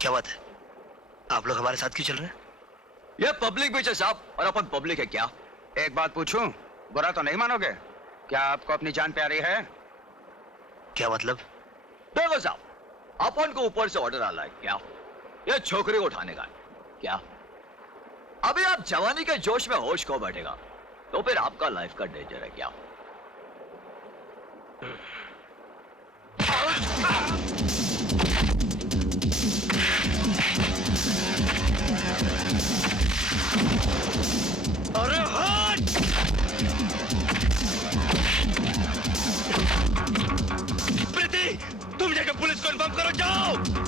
क्या बात है? आप लोग हमारे साथ क्यों चल रहे हैं? ये पब्लिक बीच है साहब, और अपन पब्लिक है क्या? एक बात पूछूं, बुरा तो नहीं मानोगे? क्या आपको अपनी जान प्यारी है? क्या मतलब? देखो साहब, अपन को ऊपर से ऑर्डर आ रहा है क्या? ये छोकरी को उठाने का है क्या? अभी आप जवानी के जोश में होश खो बैठेगा तो फिर आपका लाइफ का डेंजर है क्या? अरे हट! प्रीति, तुम जाकर पुलिस को इन्फॉर्म करो, जाओ!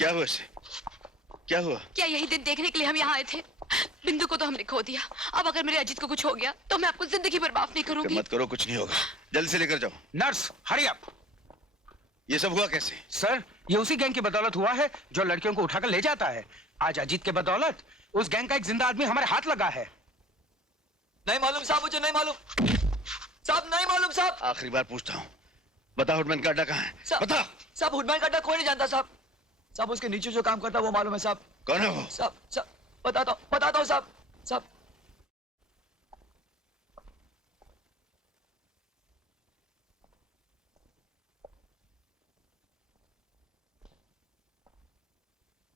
क्या हुआ इसे? क्या हुआ? क्या यही दिन देखने के लिए हम यहाँ आए थे? बिंदु को तो हमने खो दिया, अब अगर मेरे अजीत को कुछ हो गया तो मैं आपको जिंदगी भर माफ नहीं करूंगी। मत करो, कुछ नहीं होगा। जल्दी से लेकर जाओ। Nurse, hurry up! ये सब हुआ कैसे? सर, ये उसी गैंग की बदौलत हुआ है जो लड़कियों को उठाकर ले जाता है। आज अजीत के बदौलत उस गैंग का एक जिंदा आदमी हमारे हाथ लगा है। नहीं मालूम साहब, मुझे नहीं मालूम साहब, नहीं मालूम साहब। आखिरी बार पूछता हूँ, बता हुडमैन का अड्डा कहाँ है? बता। साहब हुडमैन का अड्डा कोई नहीं जानता साहब। साहब उसके नीचे जो काम करता है वो मालूम है साहब। कौन है वो? साहब बताता हूँ साहब। साहब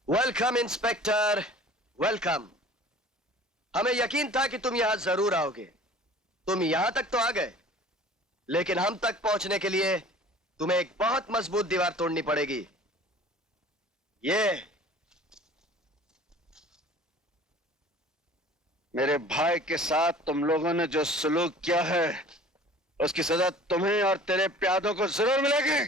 वेलकम इंस्पेक्टर, वेलकम। हमें यकीन था कि तुम यहां जरूर आओगे। तुम यहां तक तो आ गए, लेकिन हम तक पहुंचने के लिए तुम्हें एक बहुत मजबूत दीवार तोड़नी पड़ेगी। ये मेरे भाई के साथ तुम लोगों ने जो सलूक किया है उसकी सजा तुम्हें और तेरे प्यादों को जरूर मिलेगी।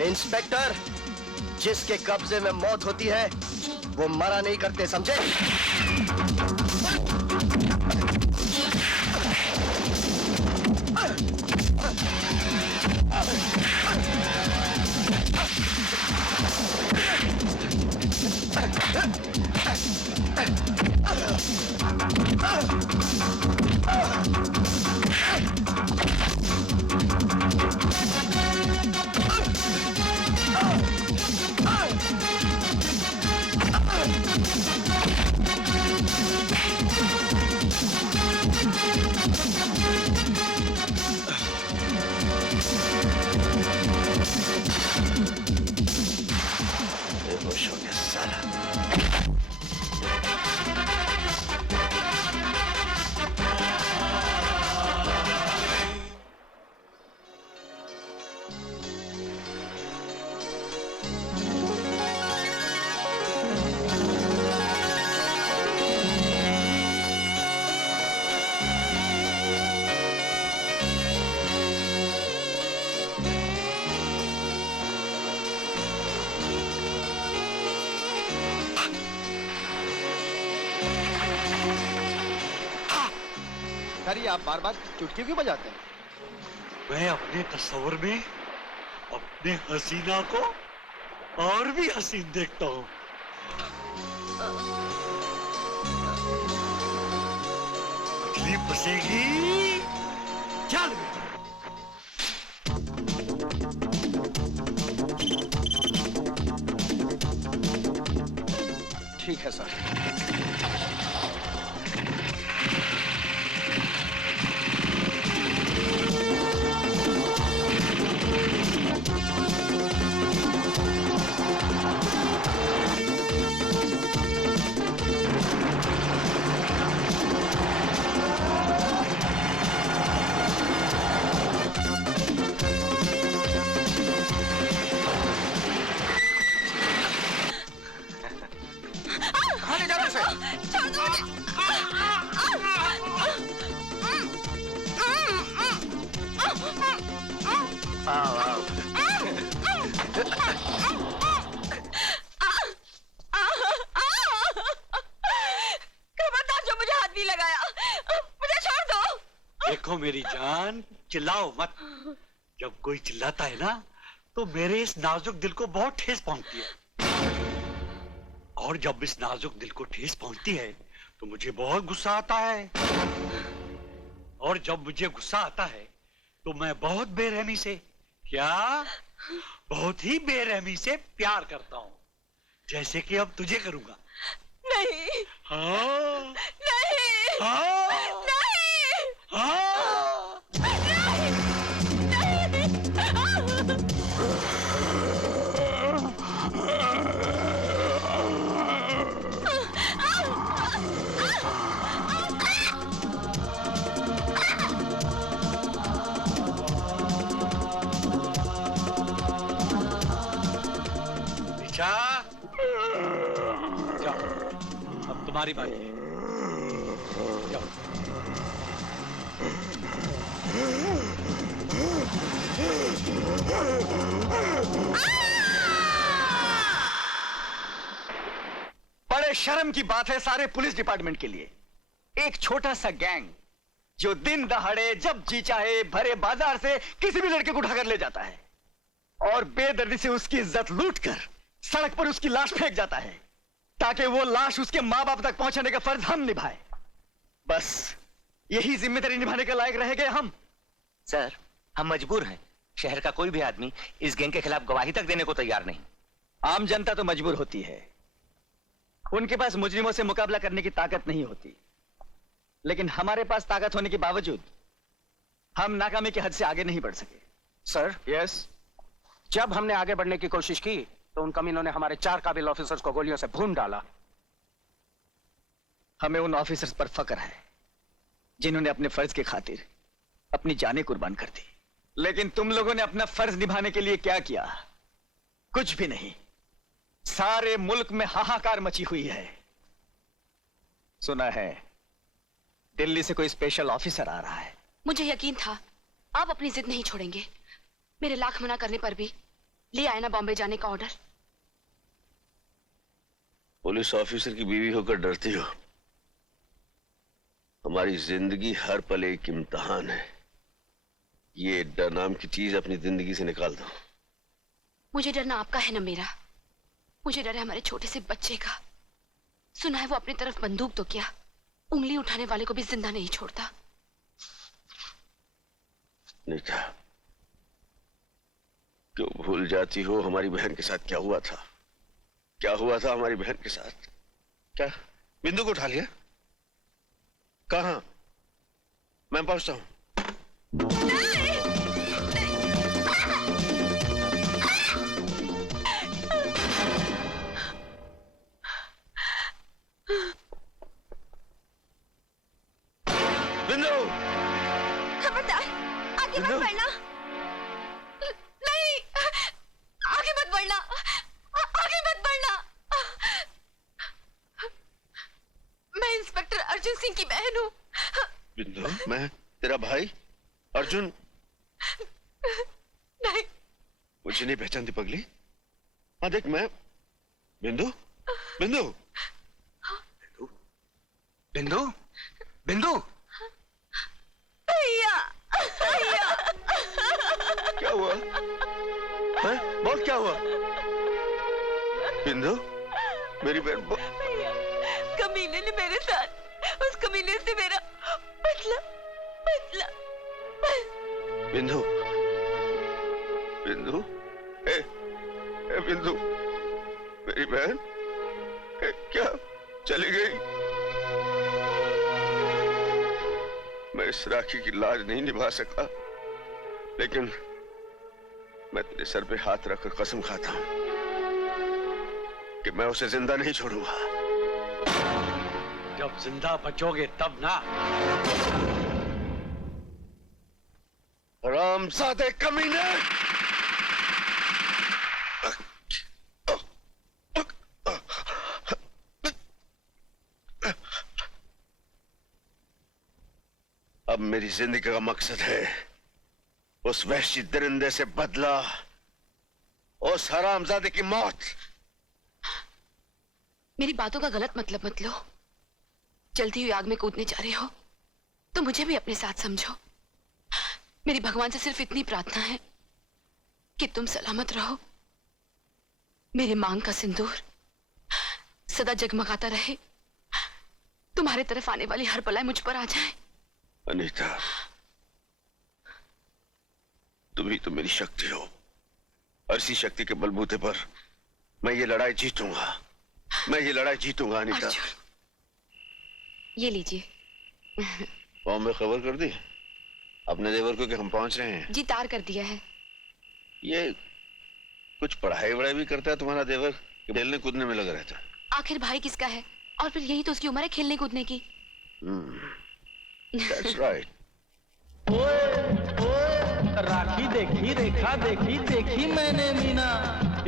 इंस्पेक्टर, जिसके कब्जे में मौत होती है वो मरा नहीं करते, समझे? बेहोश हो गया साला। भिखारी, आप बार बार चुटकी क्यों बजाते हैं? मैं अपने तस्वर में अपने हसीना को और भी हसीन देखता हूँ। मछली फंसेगी, चल। ठीक है सर। कहाँ ले जा रहे हो उसे? छोड़ दो मुझे। खबरदार, जो मुझे हाथ नहीं लगाया, मुझे छोड़ दो। देखो मेरी जान, चिल्लाओ मत। जब कोई चिल्लाता है ना, तो मेरे इस नाजुक दिल को बहुत ठेस पहुंचती है। और जब इस नाजुक दिल को ठेस पहुंचती है, तो मुझे बहुत गुस्सा आता है। और जब मुझे गुस्सा आता है, तो मैं बहुत बेरहमी से, क्या? बहुत ही बेरहमी से प्यार करता हूँ। जैसे कि अब तुझे करूंगा। नहीं, हाँ, नहीं, हाँ, नहीं, हाँ। निशा, जाओ, अब तुम्हारी बारी है। जाओ। बड़े शर्म की बात है सारे पुलिस डिपार्टमेंट के लिए। एक छोटा सा गैंग जो दिन दहाड़े जब जी चाहे भरे बाजार से किसी भी लड़के को उठाकर ले जाता है और बेदर्दी से उसकी इज्जत लूटकर सड़क पर उसकी लाश फेंक जाता है, ताकि वो लाश उसके माँ बाप तक पहुंचाने का फर्ज हम निभाए। बस यही जिम्मेदारी निभाने के लायक रह गए हम। सर, हम मजबूर हैं। शहर का कोई भी आदमी इस गैंग के खिलाफ गवाही तक देने को तैयार नहीं। आम जनता तो मजबूर होती है, उनके पास मुजरिमों से मुकाबला करने की ताकत नहीं होती, लेकिन हमारे पास ताकत होने के बावजूद हम नाकामी की हद से आगे नहीं बढ़ सके। Sir, yes. जब हमने आगे बढ़ने की कोशिश की तो उन कमीनों ने हमारे 4 काबिल ऑफिसर्स को गोलियों से भून डाला। हमें उन ऑफिसर्स पर फक्र है जिन्होंने अपने फर्ज की खातिर अपनी जानें कुर्बान कर दी। लेकिन तुम लोगों ने अपना फर्ज निभाने के लिए क्या किया? कुछ भी नहीं। सारे मुल्क में हाहाकार मची हुई है। सुना है दिल्ली से कोई स्पेशल ऑफिसर आ रहा है। मुझे यकीन था आप अपनी जिद नहीं छोड़ेंगे। मेरे लाख मना करने पर भी ले आए ना बॉम्बे जाने का ऑर्डर। पुलिस ऑफिसर की बीवी होकर डरती हो? हमारी जिंदगी हर पल एक इम्तिहान है। ये डर नाम की चीज अपनी जिंदगी से निकाल दो। मुझे डरना आपका है ना मेरा। मुझे डर है हमारे छोटे से बच्चे का। सुना है वो अपनी तरफ बंदूक तो क्या, उंगली उठाने वाले को भी जिंदा नहीं छोड़ता। निशा, क्यों भूल जाती हो हमारी बहन के साथ क्या हुआ था? क्या हुआ था हमारी बहन के साथ? क्या बिंदु को उठा लिया? कहां? मैं पहुंचता हूं। बिंदु, खबरदार, आगे मत बढ़ना। नहीं, आगे मत बढ़ना, आगे मत बढ़ना। मैं इंस्पेक्टर अर्जुन सिंह की बहन हूँ। बिंदु, मैं तेरा भाई अर्जुन। नहीं, मुझे नहीं पहचानती पगली? हाँ देख, मैं बिंदु। बिंदु, बिंदु, बिंदु, बोल क्या हुआ? बिंदु, मेरी बहन बोल। कमीने ने मेरे साथ, उस कमीने से मेरा बदला। बिंदु, बिंदु, ए बिंदु, मेरी बहन क्या चली गई? मैं इस राखी की लाज नहीं निभा सका, लेकिन मैं तेरे सर पे हाथ रखकर कसम खाता हूं कि मैं उसे जिंदा नहीं छोड़ूंगा। जब जिंदा बचोगे तब ना। हरामजादे कमीने! अब मेरी जिंदगी का मकसद है उस वहशी दरिंदे से बदला, उस हरामजादे की मौत। मेरी बातों का गलत मतलब मत लो। जलती हुई आग में कूदने जा रहे हो तो मुझे भी अपने साथ समझो। मेरी भगवान से सिर्फ इतनी प्रार्थना है कि तुम सलामत रहो। मेरे मांग का सिंदूर सदा जगमगाता रहे। तुम्हारे तरफ आने वाली हर बलाएं मुझ पर आ जाए। अनीता, तुम ही तो मेरी शक्ति हो, और इसी शक्ति के बलबूते पर मैं ये लड़ाई जीतूंगा। मैं ये लड़ाई जीतूंगा अनीता। अर्जुन, ये लीजिए। फॉर्म में खबर कर दी अपने देवर को कि हम पहुंच रहे हैं? जी, तार कर दिया है। ये कुछ पढ़ाई वढ़ाई भी करता है तुम्हारा देवर, कि खेलने कूदने में लगा रहता है? आखिर भाई किसका है, और फिर यही तो उसकी उम्र है खेलने कूदने की। That's right. राखी देखी, रेखा देखी, देखी मैंने मीना,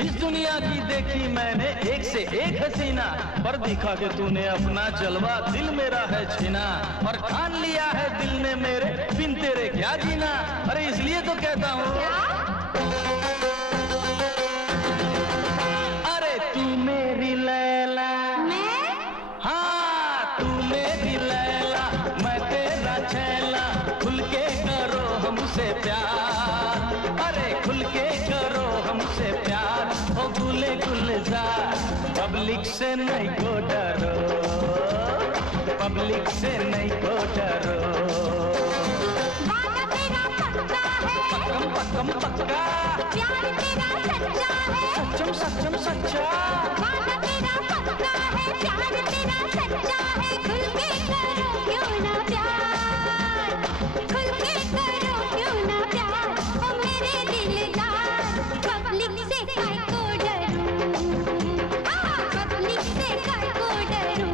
इस दुनिया की देखी मैंने एक से एक हसीना, पर दिखा के तूने अपना जलवा, दिल मेरा है छीना, और ठान लिया है दिल ने मेरे, बिन तेरे क्या जीना। अरे इसलिए तो कहता हूँ, अरे तू मेरी लैला, हाँ तू मेरी लैला, मैं तेरा छैला, खुल के करो हमसे प्यार, अरे खुल के करो हमसे प्यार, ओ गुले गुलजार, पब्लिक से नहीं को डरो, पब्लिक से नहीं को डरो। वादा तेरा पक्का है, पक्कम पक्कम पक्का, प्यार तेरा सच्चा है, सच्चम सच्चम सच्चा, वादा तेरा पक्का है, प्यार तेरा सच्चा है, खुल के करो क्यों ना प्यार, खुल के करो क्यों ना प्यार, ओ मेरे दिलदार, पब्लिक से काय को डरूं, पब्लिक से काय को डरूं।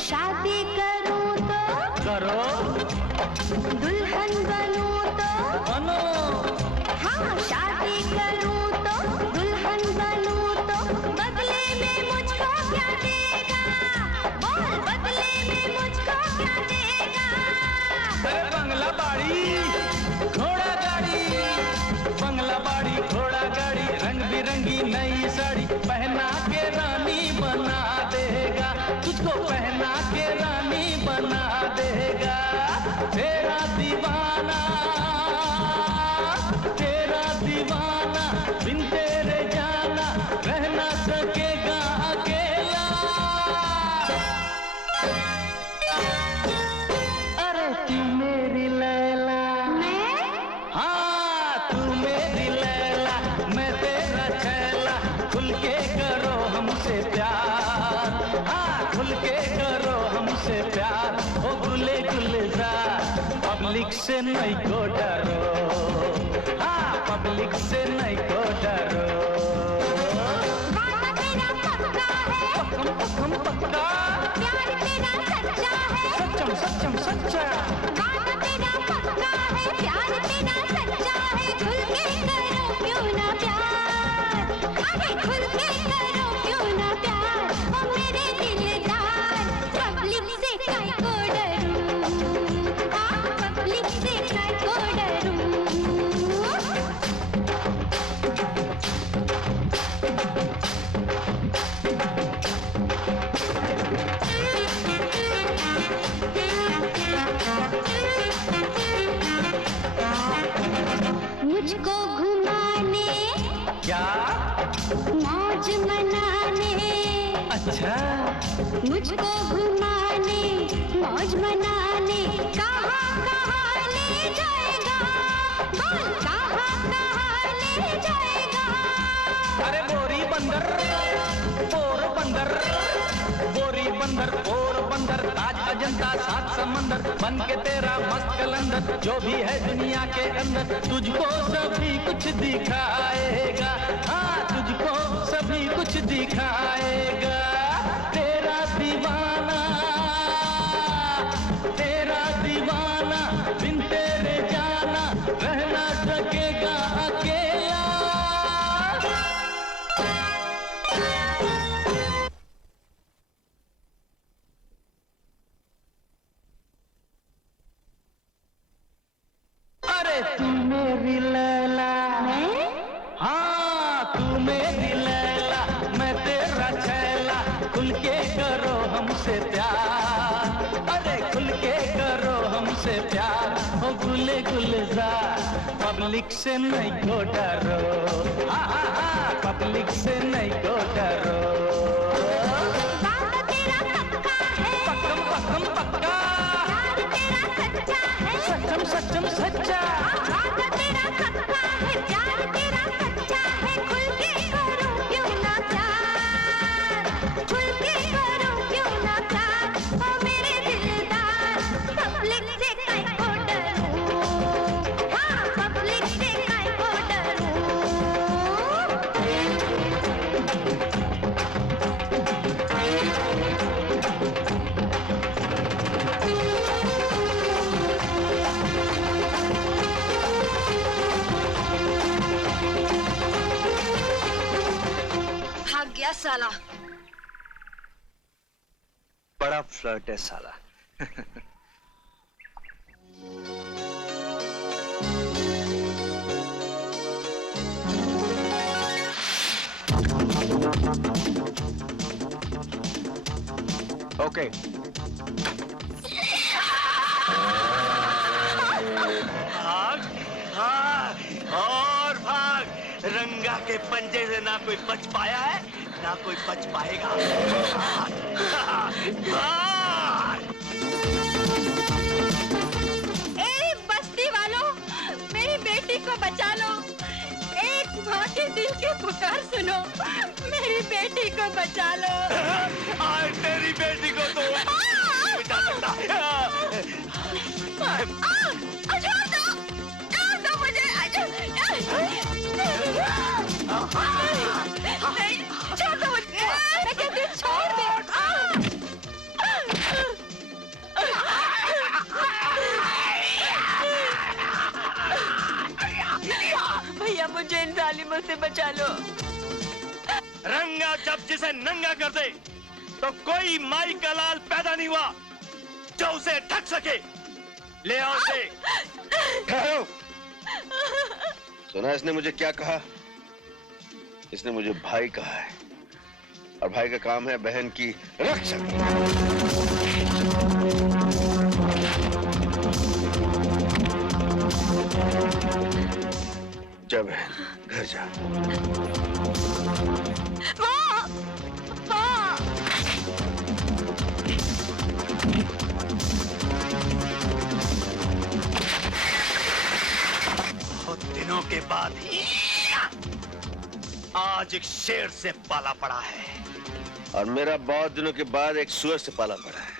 शादी करूं तो करो, दुल्हन बनूं तो बनो, हाँ शादी करूं तो दुल्हन बनूं तो, बदले में मुझको क्या देगा, बोल बदले में मुझको क्या देगा। अरे बंगला बाड़ी घोड़ा गाड़ी, बंगला बाड़ी घोड़ा गाड़ी, रंग बिरंगी नई साड़ी पहना के रानी बना देगा, तुझको पहना के रानी बना देगा, तेरा दीवाना, तेरा दीवाना, बिन तेरे जाना रह ना सकेगा अकेला। अरे तू मेरी लैला, हाँ तू मेरी लैला, मैं तेरा छैला, खुल के करो हमसे प्यार, हाँ खुल के करो हमसे प्यार, ओ गुले गुलजार, पब्लिक से नहीं को डरो, हाँ पब्लिक से नहीं को डरो। वादा तेरा पक्का है, पक्कम पक्कम पक्का, प्यार तेरा सच्चा है, सच्चम सच्चम सच्चा, वादा तेरा पक्का है, प्यार तेरा सच्चा है, खुल के करो क्यों ना प्यार, अरे खुल के करो क्यों ना प्यार, ओ मेरे दिलदार, पब्लिक से काय को क्या? मौज मनाने, अच्छा, मुझको घुमाने, मौज मनाने, कहाँ कहाँ ले जाएगा, बोल कहाँ कहाँ ले जाएगा। अरे बोरी बंदर, पोर बंदर, ताज अजंता सात समंदर, बन के तेरा मस्त कलंदर, जो भी है दुनिया के अंदर, तुझको सभी कुछ दिखाएगा, हाँ तुझको सभी कुछ दिखाएगा। तेरा दीवाना, बिन तेरे जाना, रह ना सकेगा अकेला। अरे तू मेरी लैला, हाँ तू मेरी लैला, मैं तेरा छैला, खुल के करो हमसे प्यार, अरे खुल के करो हमसे प्यार, ओ गुले गुलजार, पब्लिक से नहीं को डरो, हाँ हाँ हाँ पब्लिक से नहीं को डरो। बात तेरा पक्का है, पक्कम पक्कम पक्का, प्यार तेरा सच्चा है, सच्चम सच्चम सच्चा, बात तेरा पक्का है, प्यार तेरा सच्चा है, खुल के करो क्यों ना प्यार, खुल के करो क्यों ना प्यार, ओ मेरे दिलदार, पब्लिक से काहे को डरूं, हाँ पब्लिक से काहे को डरूं। भाग गया साला। बड़ा फ्लर्ट है साला। ओके भाग भाग और भाग, रंगा के पंजे से ना कोई बच पाया है ना कोई बच पाएगा। भाग। ए बस्ती वालों, मेरी बेटी को बचा लो, एक माँ के दिल की पुकार सुनो, मेरी बेटी को बचा लो। आज तेरी बेटी को तो बचा सकता। छोड़ दो मुझे, नहीं, छोड़ दो मुझे, मैं कहती हूँ छोड़ दे। भैया मुझे इन जालिमों से बचा लो। रंगा जब जिसे नंगा कर दे तो कोई माई का लाल पैदा नहीं हुआ जो उसे ढक सके। ले आओ उसे। ठहरो। सुना इसने मुझे क्या कहा? इसने मुझे भाई कहा है, और भाई का काम है बहन की रक्षा। जा बहन, घर जा। माँ, माँ। बहुत दिनों के बाद आज एक शेर से पाला पड़ा है। और मेरा बहुत दिनों के बाद एक सुअर से पाला पड़ा है।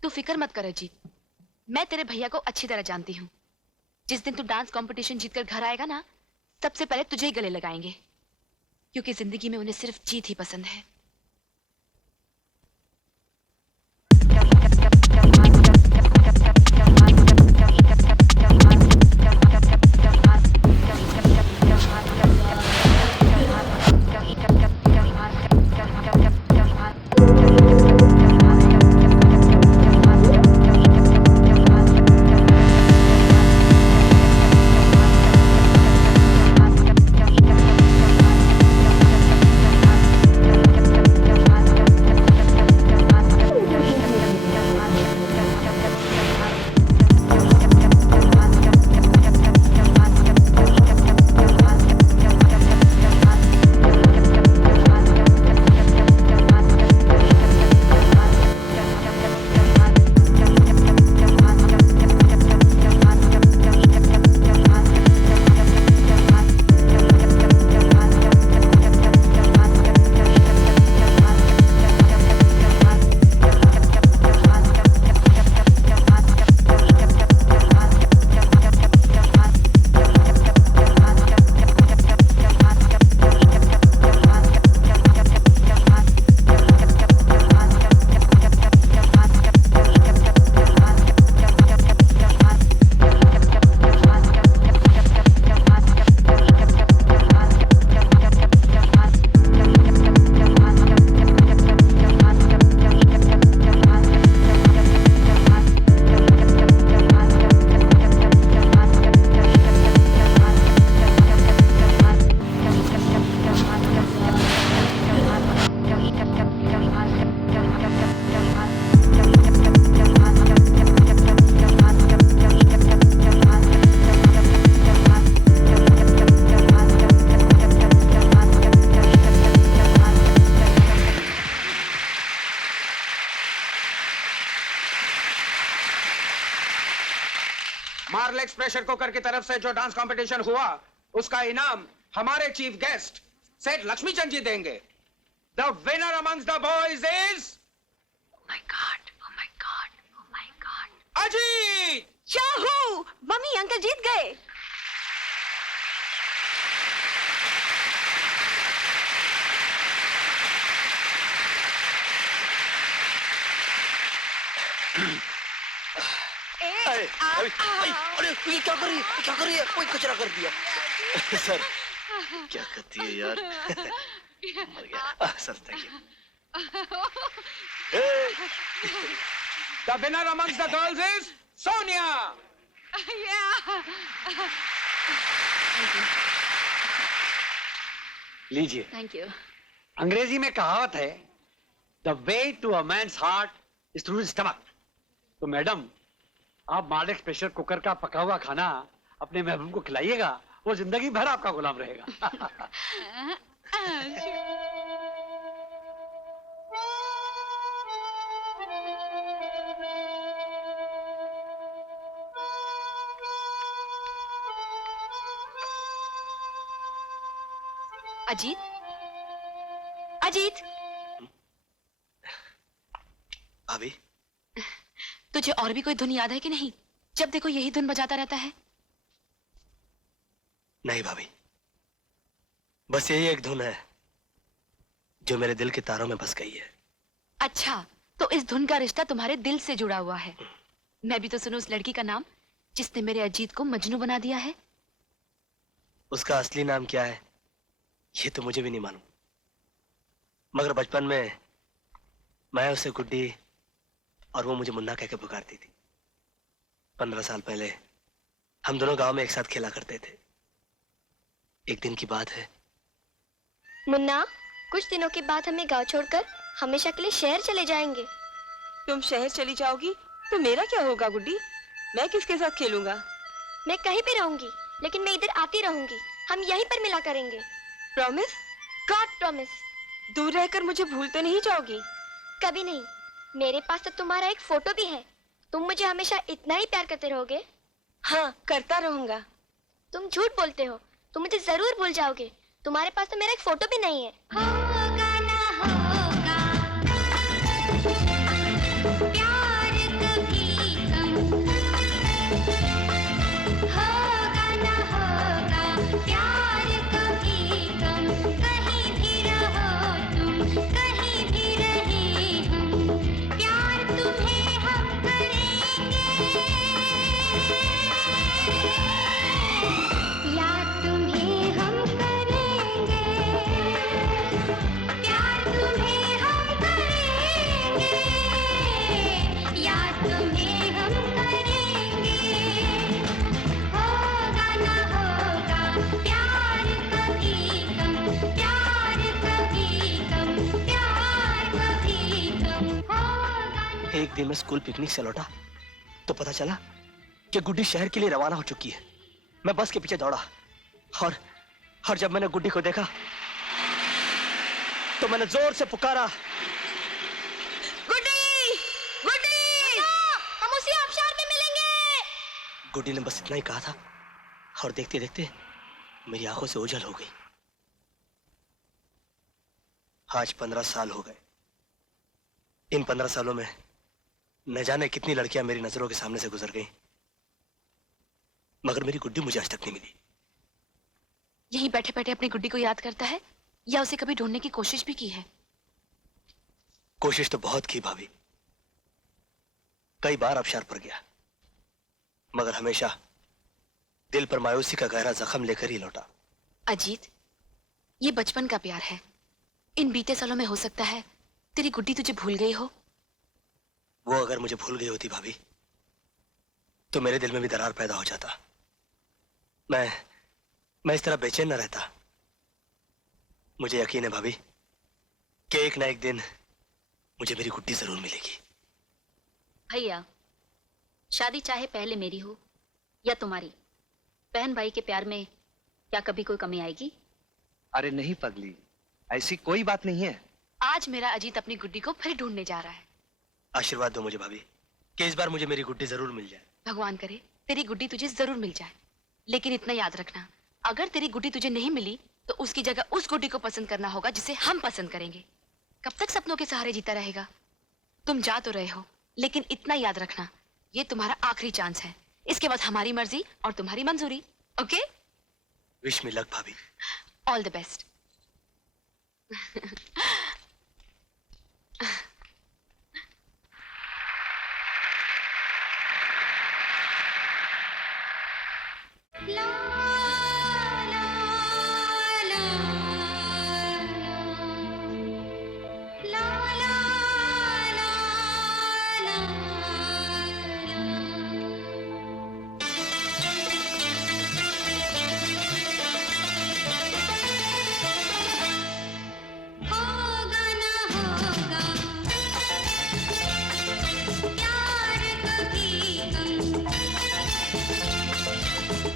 तू फिक्र मत कर अजीत, मैं तेरे भैया को अच्छी तरह जानती हूँ। जिस दिन तू डांस कंपटीशन जीतकर घर आएगा ना, सबसे पहले तुझे ही गले लगाएंगे, क्योंकि जिंदगी में उन्हें सिर्फ जीत ही पसंद है। मार्लेक्स प्रेशर कुकर की तरफ से जो डांस कंपटीशन हुआ उसका इनाम हमारे चीफ गेस्ट सेठ लक्ष्मीचंद जी देंगे। The winner amongst the boys is my god, oh my god, oh my god. Ajit. Yahoo! Mummy uncle जीत गए। अरे ये क्या कर रही है, क्या कर रही है? कोई कचरा कर दिया। सर क्या करती है यार। मर गया। Sir thank you. The winner amongst the girls is Sonia. लीजिए। Thank you. अंग्रेजी में कहावत है, the way to a man's heart is through his stomach. तो मैडम, आप मार्लेक्स प्रेशर कुकर का पका हुआ खाना अपने महबूब को खिलाइएगा, वो जिंदगी भर आपका गुलाम रहेगा। अजीत, अजीत, भाभी तुझे और भी कोई धुन याद है कि नहीं? जब देखो यही धुन बजाता रहता है। नहीं भाभी, बस यही एक धुन है जो मेरे दिल के तारों में बस गई है। अच्छा, तो इस धुन का रिश्ता तुम्हारे दिल से जुड़ा हुआ है। मैं भी तो सुनूं उस लड़की का नाम जिसने मेरे अजीत को मजनू बना दिया है। उसका असली नाम क्या है ये तो मुझे भी नहीं मालूम, मगर बचपन में मैं उसे गुड्डी और वो मुझे मुन्ना कह के पुकारती थी। 15 साल पहले हम दोनों गांव में एक साथ खेला करते थे। एक दिन की बात है। मुन्ना, कुछ दिनों के बाद हमें गांव छोड़कर हमेशा के लिए शहर चले जाएंगे। तुम शहर चली जाओगी तो मेरा क्या होगा गुड्डी? मैं किसके साथ खेलूंगा? मैं कहीं भी रहूंगी, लेकिन मैं इधर आती रहूंगी। हम यहीं पर मिला करेंगे। प्रॉमिस? God promise. दूर रहकर मुझे भूल तो नहीं जाओगी? कभी नहीं। मेरे पास तो तुम्हारा एक फोटो भी है। तुम मुझे हमेशा इतना ही प्यार करते रहोगे? हाँ, करता रहूंगा। तुम झूठ बोलते हो। तुम मुझे जरूर भूल जाओगे। तुम्हारे पास तो मेरा एक फोटो भी नहीं है। होगा ना होगा प्यार कभी कम, होगा ना होगा प्यार कभी कम, कहीं भी रहो तुम, कहीं भी रहे हम, प्यार तुम्हें हम करेंगे, याद तुम्हें हम करेंगे, प्यार तुम्हें हम करेंगे, याद तुम्हें हम करेंगे, होगा ना होगा प्यार कभी कम, प्यार कभी कम, प्यार कभी कम, होगा ना। एक दिन मैं स्कूल पिकनिक से लौटा तो पता चला कि गुड्डी शहर के लिए रवाना हो चुकी है। मैं बस के पीछे दौड़ा और जब मैंने गुड्डी को देखा तो मैंने जोर से पुकारा, गुड्डी! गुड्डी! हम उसी आबशार में मिलेंगे। गुड्डी ने बस इतना ही कहा था और देखते देखते मेरी आंखों से ओझल हो गई। आज 15 साल हो गए। इन 15 सालों में न जाने कितनी लड़कियां मेरी नजरों के सामने से गुजर गईं, मगर मेरी गुड्डी मुझे आज तक नहीं मिली। यहीं बैठे बैठे अपनी गुड्डी को याद करता है या उसे कभी ढूंढने की कोशिश भी की है? कोशिश तो बहुत की भाभी, कई बार आबशार पर गया, मगर हमेशा दिल पर मायूसी का गहरा जख्म लेकर ही लौटा। अजीत, ये बचपन का प्यार है। इन बीते सालों में हो सकता है तेरी गुड्डी तुझे भूल गई हो। वो अगर मुझे भूल गई होती भाभी तो मेरे दिल में भी दरार पैदा हो जाता। मैं इस तरह बेचैन न रहता। मुझे यकीन है भाभी कि एक ना एक दिन मुझे मेरी गुड्डी जरूर मिलेगी। भैया, शादी चाहे पहले मेरी हो या तुम्हारी, बहन भाई के प्यार में क्या कभी कोई कमी आएगी? अरे नहीं पगली, ऐसी कोई बात नहीं है। आज मेरा अजीत अपनी गुड्डी को फिर ढूंढने जा रहा है। आशीर्वाद दो मुझे भाभी कि इस बार मुझे मेरी गुड्डी जरूर मिल जाए। भगवान करे तेरी गुड्डी तुझे जरूर मिल जाए, लेकिन इतना याद रखना, अगर तेरी गुड्डी तुझे नहीं मिली तो उसकी जगह उस गुड्डी को पसंद करना होगा जिसे हम पसंद करेंगे। कब तक सपनों के सहारे जीता रहेगा? तुम जा तो रहे हो, लेकिन इतना याद रखना, ये तुम्हारा आखिरी चांस है। इसके बाद हमारी मर्जी और तुम्हारी मंजूरी। ओके? विश मी लक भाभी। All the best. ला ला ला ला ला ला होगा ना होगा प्यार कभी गम,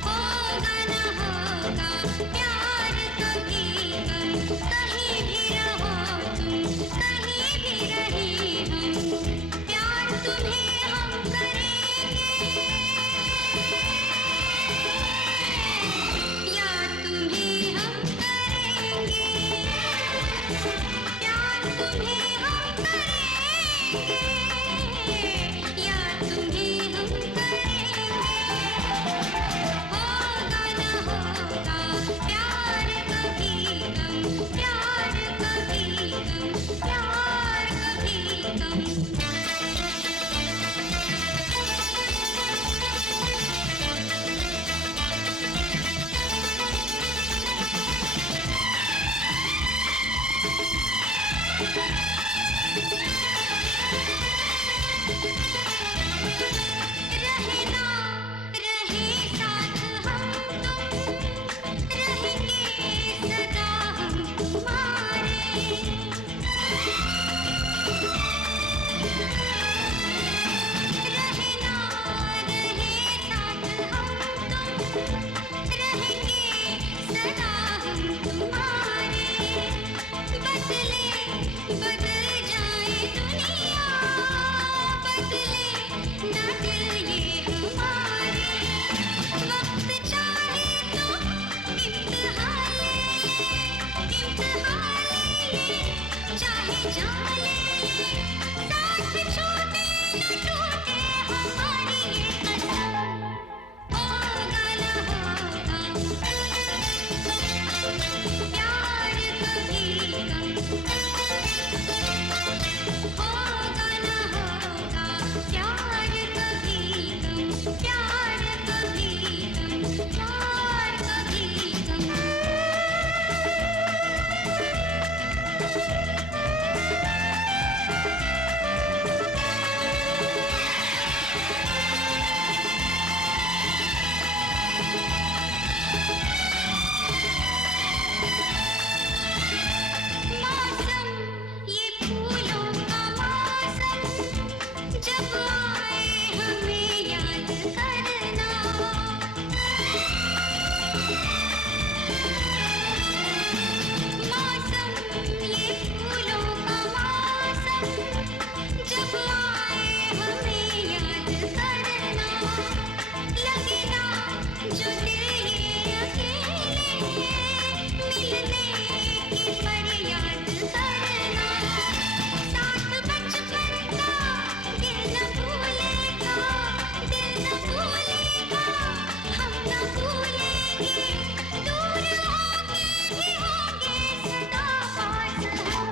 होगा ना होगा प्यार कभी गम, कहीं भी रहो तुम, कहीं भी रही हम, प्यार तुम्हें हम करेंगे, यार तुम्हें हम करेंगे, प्यार तुम्हें हम करेंगे, यार तुम्हें हम करेंगे, होगा ना होगा प्यार कभी गम, प्यार कभी गम, प्यार कभी गम। रहना रहे साथ हम तुम, रहेंगे सदा हम तुम्हारे, रहना रहे साथ हम तुम, रहेंगे सदा हम तुम्हारे, बदले बदल जाए दुनिया, बदले ना दिल ये हमारे, वक्त चाहे तो इम्तिहान ले चाहे जान ले, साथ छूटे न टूटे हमारी ये कसम, होगा ना होगा प्यार कभी गम, होगा ना होगा प्यार कभी गम, प्यार कभी गम, प्यार कभी गम। मौसम ये फूलों का मौसम, जब आए हमें याद करना, मौसम ये फूलों का मौसम, जब आए हमें याद करना, लगे ना जो दिल ये अकेले, मिलने की फरियाद करना, साथ बचपन का दिल न भूलेगा, दिल न भूलेगा, हम न भूलेंगे, दूर होंगे भी होंगे सदा पास हम,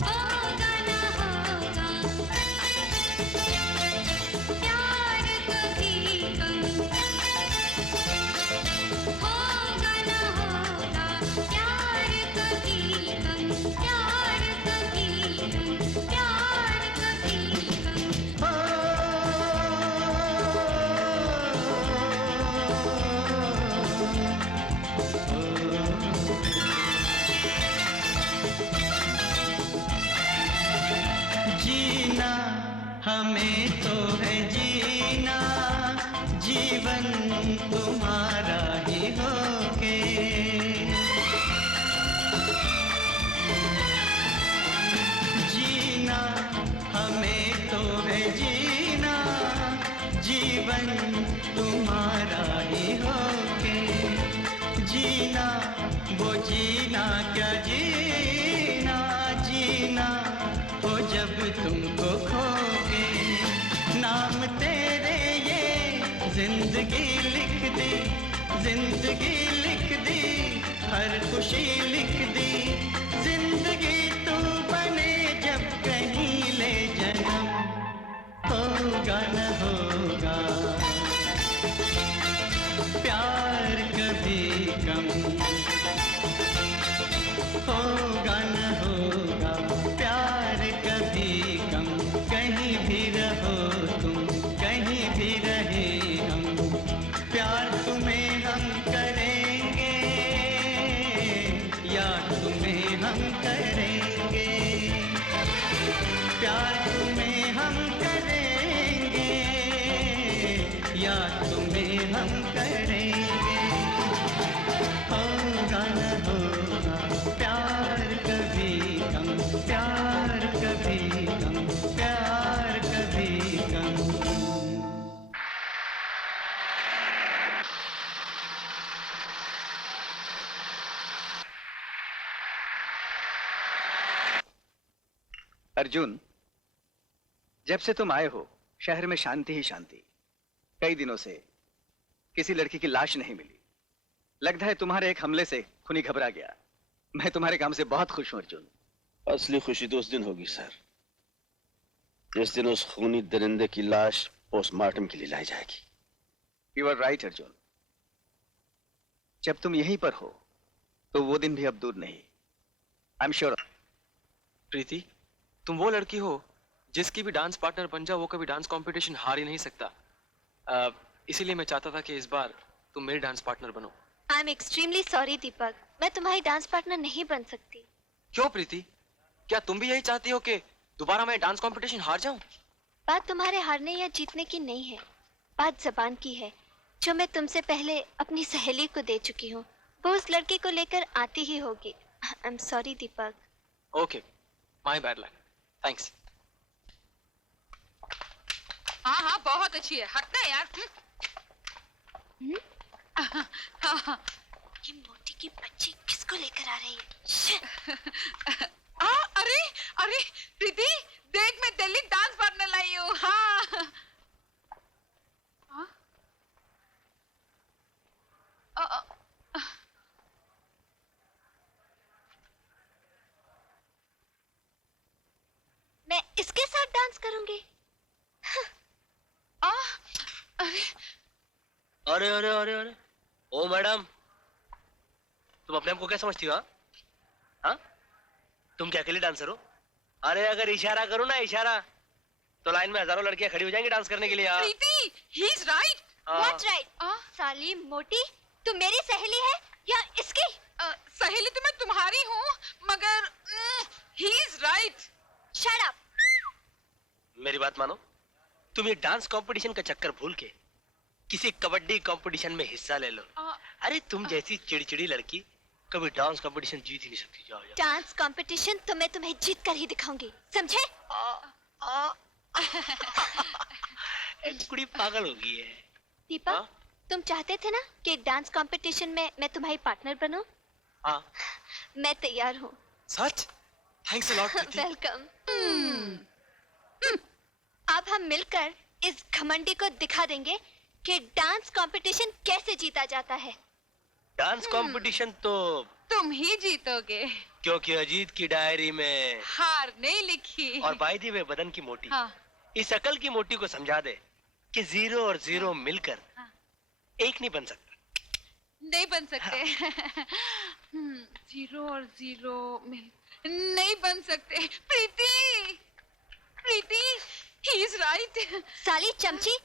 होगा ना होगा प्यार कभी गम, होगा ना होगा प्यार कभी गम, प्यार कभी गम, प्यार कभी गम। जीना हमें तो है जीना, जीवन तुम्हारा ही होके, जीना हमें तो है जीना, जीवन जीवन तुम्हारा ही होके जीना वो जीना क्या जीना जीना हो जब तुमको खोगे नाम तेरे ये जिंदगी लिख दी जिंदगी लिख दी हर खुशी लिख दी जिंदगी तू बने जब कहीं ले जन्म होगा न होगा प्यार कभी कम होगा न होगा प्यार कभी कम कहीं भी रहो तुम कहीं भी रहे हम प्यार तुम्हें हम करेंगे यार तुम्हें हम करेंगे प्यार तुम्हें हम करेंगे यार तुम्हें हम करेंगे होगा न होगा प्यार कभी कम प्यार कभी कम प्यार कभी कम अर्जुन, जब से तुम आए हो शहर में शांति ही शांति। कई दिनों से किसी लड़की की लाश नहीं मिली। लगता है तुम्हारे एक हमले से खूनी घबरा गया। मैं तुम्हारे काम से बहुत खुश हूं अर्जुन। असली खुशी तो उस दिन होगी सर, जिस दिन उस खूनी दरिंदे की लाश पोस्टमार्टम के लिए लाई जाएगी। You are right Arjun. जब तुम यहीं पर हो तो वो दिन भी अब दूर नहीं। I am sure. प्रीति, तुम वो लड़की हो जिसकी भी डांस पार्टनर बन जाओ वो कभी डांस कंपटीशन हार ही नहीं सकता। इसीलिए मैं चाहता था कि इस बार तुम मेरी डांस पार्टनर बनो। आई एम एक्सट्रीमली सॉरी दीपक, मैं तुम्हारी डांस पार्टनर नहीं बन सकती। क्यों प्रीति, क्या तुम भी यही चाहती हो कि दोबारा मैं डांस कंपटीशन हार जाऊं? बात तुम्हारे हारने या जीतने की नहीं है, बात जबान की है, जो मैं तुमसे पहले अपनी सहेली को दे चुकी हूँ। वो उस लड़की को लेकर आती ही होगी। I am sorry Deepak. Okay, my bad luck, thanks. हाँ हाँ बहुत अच्छी है, हटना यार। ये मोटी की बच्ची किसको लेकर आ रही है? अरे अरे प्रीति, देख मैं दिल्ली डांस पार्टनर लाई हूँ। हाँ मैं इसके साथ डांस करूंगी। अरे अरे अरे अरे ओ मैडम, तुम अपने आप को क्या समझती हो? हाँ, तुम क्या अकेले डांसर हो? अरे अगर इशारा करो ना इशारा, तो लाइन में हजारों लड़कियां खड़ी हो जाएंगी डांस करने के लिए। यार Preeti, he is right. What's right? साली मोटी, तू मेरी सहेली है या इसकी? सहेली तो मैं तुम्हारी हूँ, मगर ही इज राइट। Shut up. मेरी बात मानो, तुम ये डांस कंपटीशन का चक्कर भूल के किसी कबड्डी कंपटीशन में हिस्सा ले लो। अरे तुम जैसी चिड़चिड़ी लड़की कभी डांस कंपटीशन जीत ही नहीं सकती। जाओ जाओ। डांस कंपटीशन तो मैं तुम्हें जीत कर ही दिखाऊंगी, समझे? एक कुड़ी पागल हो गई है। दीपक, तुम चाहते थे ना कि डांस कंपटीशन में मैं तुम्हारी पार्टनर बनूं? हाँ। मैं तैयार हूँ। सच? Thanks a lot Preeti. Welcome. अब हम मिलकर इस घमंडी को दिखा देंगे कि डांस कंपटीशन कैसे जीता जाता है। डांस कंपटीशन तो तुम ही जीतोगे, क्योंकि अजीत की डायरी में हार नहीं लिखी। और बायदी में बदन की मोटी। हाँ। इस अकल की मोटी को समझा दे कि 0 और 0 मिलकर एक नहीं बन सकता। नहीं बन सकते। 0 और 0 मिल नहीं बन सकते। प्रीति, प्रीति, ही इज राइट। साली चमची,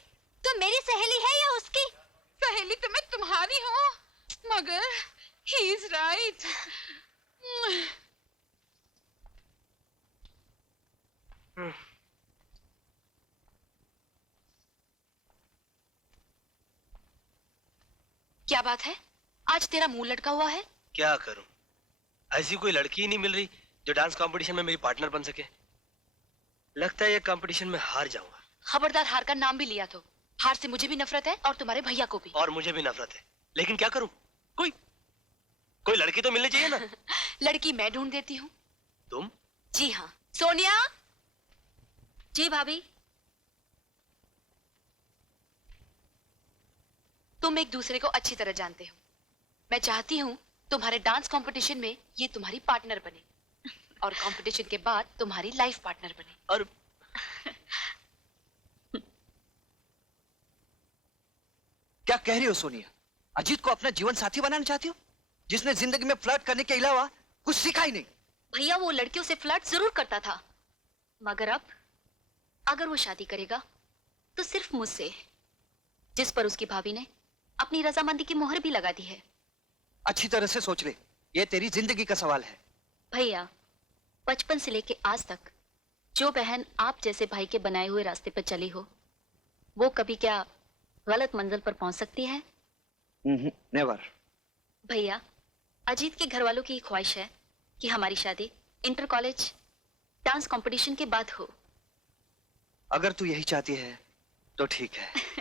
तुम मेरी सहेली है या उसकी? सहेली तो मैं तुम्हारी हूँ, मगर ही इज राइट। क्या बात है, आज तेरा मुंह लटका हुआ है? क्या करूं, ऐसी कोई लड़की ही नहीं मिल रही जो डांस कंपटीशन में मेरी पार्टनर बन सके। लगता है ये कंपटीशन में हार जाऊंगा। खबरदार हार का नाम भी लिया तो हार से मुझे भी नफरत है और तुम्हारे भैया को भी। और मुझे भी नफरत है, लेकिन क्या करूं? कोई लड़की तो मिलनी चाहिए ना। लड़की मैं ढूंढ देती हूँ। तुम? जी हाँ। सोनिया। जी भाभी। तुम एक दूसरे को अच्छी तरह जानते हो। मैं चाहती हूँ तुम्हारे डांस कंपटीशन में ये तुम्हारी पार्टनर बने और कंपटीशन के बाद तुम्हारी लाइफ पार्टनर बने। और क्या कह रही हो सोनिया? अजीत को अपना जीवन साथी बनाना चाहती हो, जिसने जिंदगी में फ्लर्ट करने के अलावा कुछ सीखा ही नहीं? भैया वो लड़कियों से फ्लर्ट जरूर करता था, मगर अब अगर वो शादी करेगा तो सिर्फ मुझसे, जिस पर उसकी भाभी ने अपनी रजामंदी की मोहर भी लगा दी है। अच्छी तरह से सोच ले, ये तेरी जिंदगी का सवाल है। भैया, बचपन से लेके आज तक जो बहन आप जैसे भाई के बनाए हुए रास्ते पर चली हो, वो कभी क्या गलत मंजिल पर पहुंच सकती है? नेवर। भैया, अजीत के घर वालों की ख्वाहिश है कि हमारी शादी इंटर कॉलेज डांस कंपटीशन के बाद हो। अगर तू यही चाहती है तो ठीक है।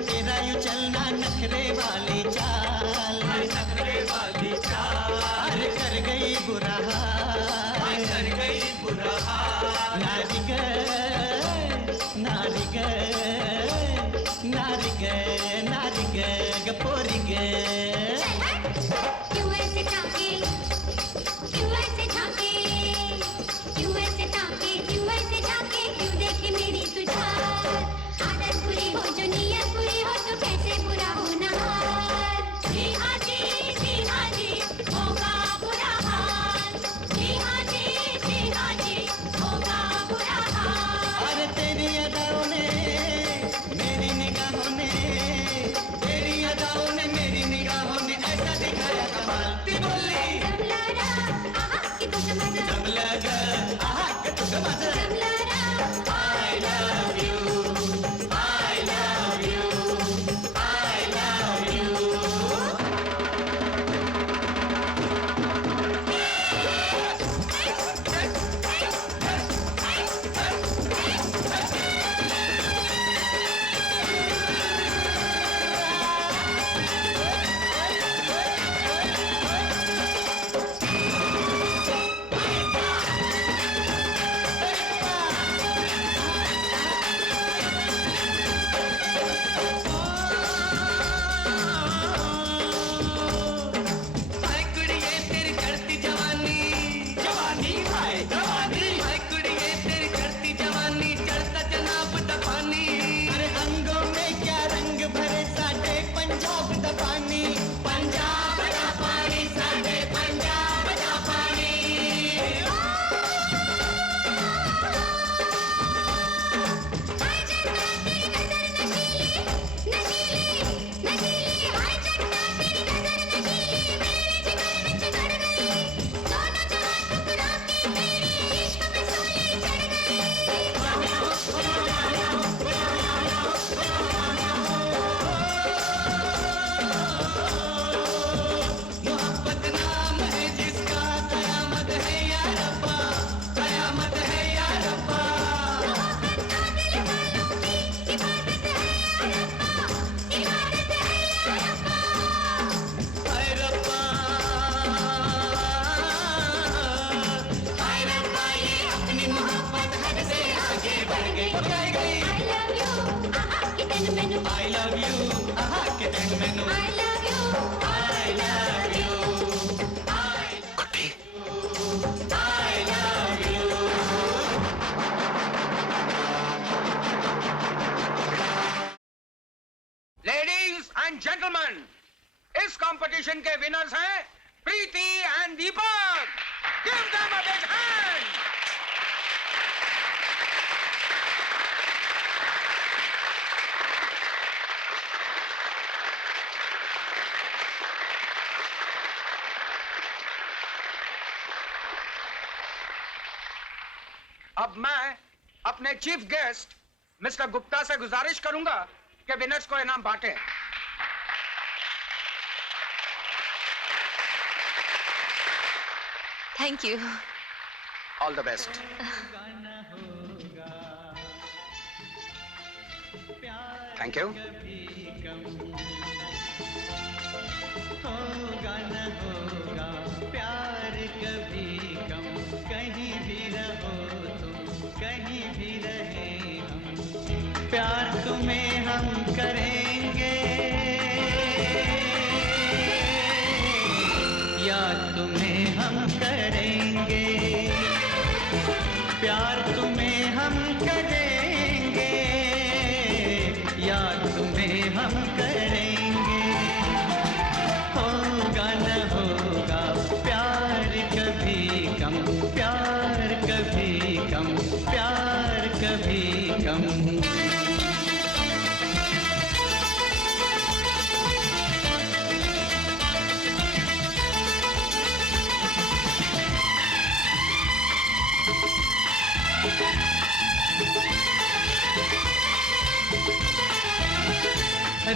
तेरा यू चलना नखरे वाली चाल, नखरे गई बुरा हाल, कर गई बुरा हाल। नारी ग नारी ग नारी ग नारी ग गपोरी ग। क्यों ऐसे ताके, क्यों ऐसे झांके, क्यों ऐसे ताके, क्यों ऐसे झांके, क्यों देखे मेरी तुझार। आदत बुरी हो जो नीयत बुरी हो तो कैसे बुरा हो ना हाल। जी हाँ जी होगा बुरा हाल। जी हाँ जी होगा बुरा हाल। अरे तेरी अदाओं ने मेरी निगाहों ने, तेरी अदाओं ने मेरी निगाहों ने ऐसा दिखाया कमाल। ती बोली जमलारा आहा कि तुझ मजा, जब लगा आहा कि तुझ मजा। जमलारा I love you, I love you, I love you। हाय कुड़िए तेरी चढ़ती जवानी, जवानी हाय जवानी। हाय कुड़िए तेरी चढ़ती जवानी, चढ़ता जनाब दा पानी। अरे अंगों में क्या रंग भरे साडे पंजाब दा पानी, पंजाब दा पानी साडे पंजाब दा पानी। हाय चन्ना तेरी नजर नशीली, नशीली, नशीली। हाय चन्ना तेरी नजर नशीली, मेरे जिगर विच गड़ गई। दोनों जहां टुकरा के तेरे इश्क में सूली चढ़ मोहब्बत नाम है जिसका, कयामत है या रब्बा, कयामत है या रब्बा। इबादत है या रब्बा, इबादत है या रब्बा। हाय रब्बा, हाय रब्बा, ये अपनी मोहब्बत हद से आगे बढ़ गई। बढ़ गई। I love you आहा कि तेन मैनू, I love you, आहा के दिन मैनू। I love you, I love you, Guddi, I love you। Ladies and gentleman, इस कंपटीशन के विनर्स हैं Preeti and Deepak. Give them a big hand. अब मैं अपने चीफ गेस्ट मिस्टर गुप्ता से गुजारिश करूंगा कि विनर्स को इनाम बांटे। Thank you. All the best. Thank you. होगा न होगा प्यार कभी कम, कहीं भी रहो तुम, कहीं भी रहे हम। प्यार तुम्हें हम करेंगे, याद तुम्हें हम करेंगे। प्यार तुम्हें हम करेंगे, याद तुम्हें हम करेंगे। होगा न होगा प्यार कभी कम, प्यार कभी कम, प्यार कभी कम।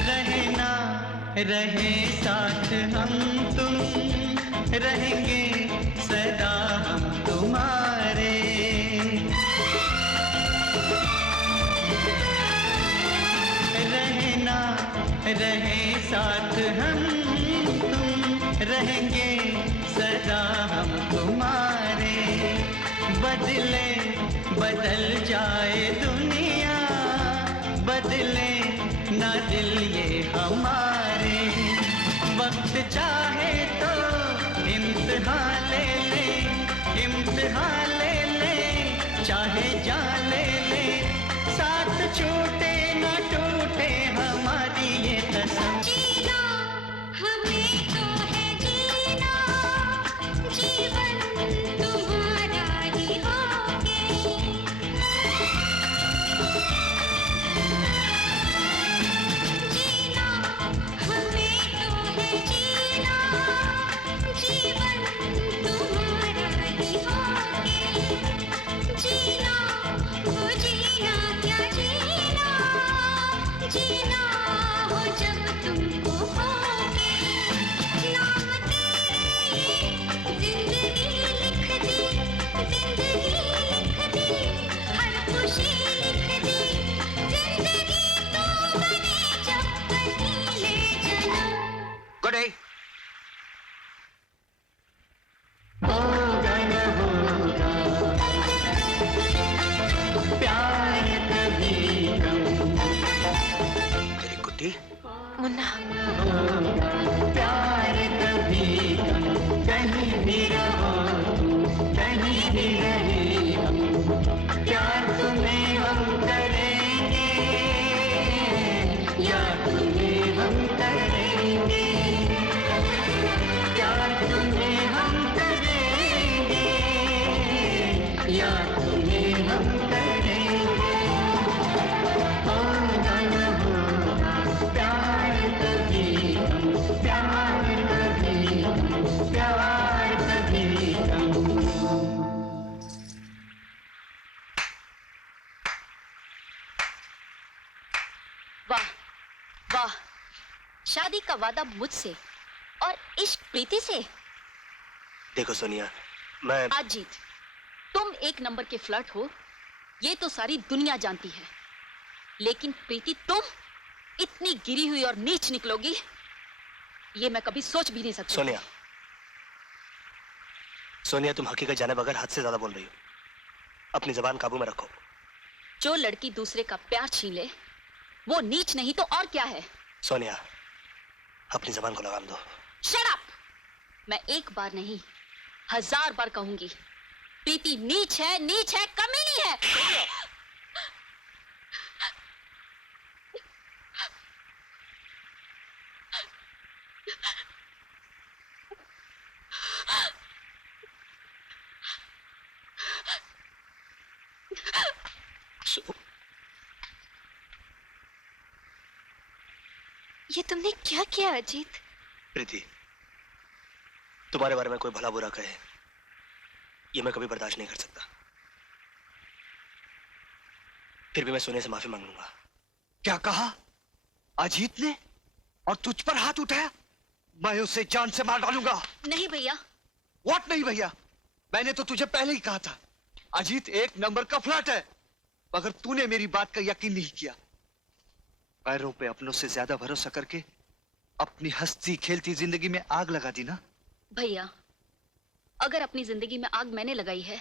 रहना रहे साथ हम तुम, रहेंगे सदा हम तुम्हारे। रहना रहे साथ हम तुम, रहेंगे सदा हम तुम्हारे, बदले बदल जाए दुनिया, बदले ना दिल ये हमारे, वक्त चाहे तो इम्तिहान ले ले, इम्तिहान ले ले, चाहे जान ले ले, साथ छूटे ना टूटे हमारी ये कसम। जीना हमें तो है जीना, जीवन तुम्हारा ही होगे। जीना हमें तो है जीना, जीवन तुम्हारा ही होगे। जीना हो जीना क्या जीना, जीना हो जब तुमको होगे। नाम तेरे जिंदगी लिख दी, जिंदगी लिख दी, हर खुशी लिख दी, जिंदगी तो बने जब कहीं ले चलो। Good day. होगा न होगा प्यार कभी कम, तेरी गुड्डी मुन्ना, प्यार कभी कम, कहीं भी रहो तुम, कहीं भी रहे हम, प्यार तुम्हें हम करेंगे, या तुम्हें हम करेंगे, प्यार तुम्हें हम करेंगे, या तुम्हें हम करेंगे। होगा न होगा प्यार कभी कम, प्यार कभी कम, प्यार कभी कम। वाह वाह, शादी का वादा मुझसे और इश्क प्रीति से। देखो सोनिया, मैं अजीत, तुम एक नंबर के फ्लर्ट हो, ये तो सारी दुनिया जानती है, लेकिन प्रीति तुम इतनी गिरी हुई और नीच निकलोगी, ये मैं कभी सोच भी नहीं सकती। सोनिया, सोनिया तुम हकीकत जाने बगैर हद से ज्यादा बोल रही हो। अपनी जबान काबू में रखो। जो लड़की दूसरे का प्यार छीन ले वो नीच नहीं तो और क्या है। सोनिया, अपनी जबान को लगाम दो। Shut up! मैं एक बार नहीं 1000 बार कहूंगी, प्रीति नीच है, कमीनी है। ये तुमने क्या किया अजीत? प्रीति, तुम्हारे बारे में कोई भला बुरा कहे, ये मैं कभी बर्दाश्त नहीं कर सकता। फिर भी मैं सोने से माफी मांग लूंगा। क्या कहा? अजीत ने? और तुझ पर हाथ उठाया? मैं उसे जान से मार डालूंगा। नहीं भैया। व्हाट नहीं भैया? मैंने तो तुझे पहले ही कहा था, अजीत एक नंबर का फ्लर्ट है, मगर तूने मेरी बात का यकीन नहीं किया। पैरों पे अपनों से ज्यादा भरोसा करके अपनी हंसती खेलती जिंदगी में आग लगा दी ना। भैया, अगर अपनी जिंदगी में आग मैंने लगाई है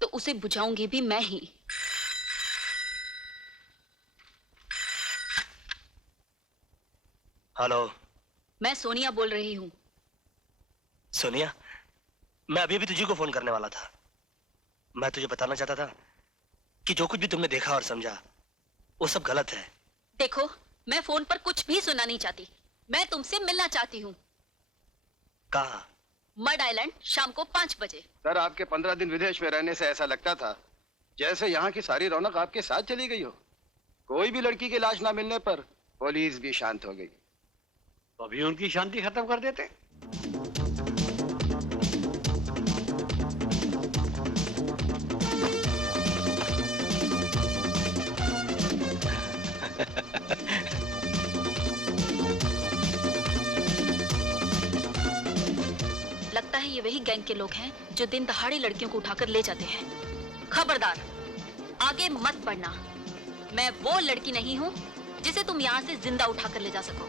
तो उसे बुझाऊंगी भी मैं ही। हेलो, मैं सोनिया बोल रही हूँ। सोनिया, मैं अभी भी तुझे को फोन करने वाला था। मैं तुझे बताना चाहता था कि जो कुछ भी तुमने देखा और समझा वो सब गलत है। देखो, मैं फोन पर कुछ भी सुनना नहीं चाहती, मैं तुमसे मिलना चाहती हूँ। कहाँ? मड आइलैंड, शाम को 5 बजे। सर, आपके 15 दिन विदेश में रहने से ऐसा लगता था जैसे यहाँ की सारी रौनक आपके साथ चली गई हो। कोई भी लड़की की लाश ना मिलने पर पुलिस भी शांत हो गई। तो अभी उनकी शांति खत्म कर देते। लगता है ये वही गैंग के लोग हैं जो दिन दहाड़े लड़कियों को उठाकर ले जाते हैं। खबरदार, आगे मत बढ़ना। मैं वो लड़की नहीं हूँ जिसे तुम यहाँ से जिंदा उठाकर ले जा सको।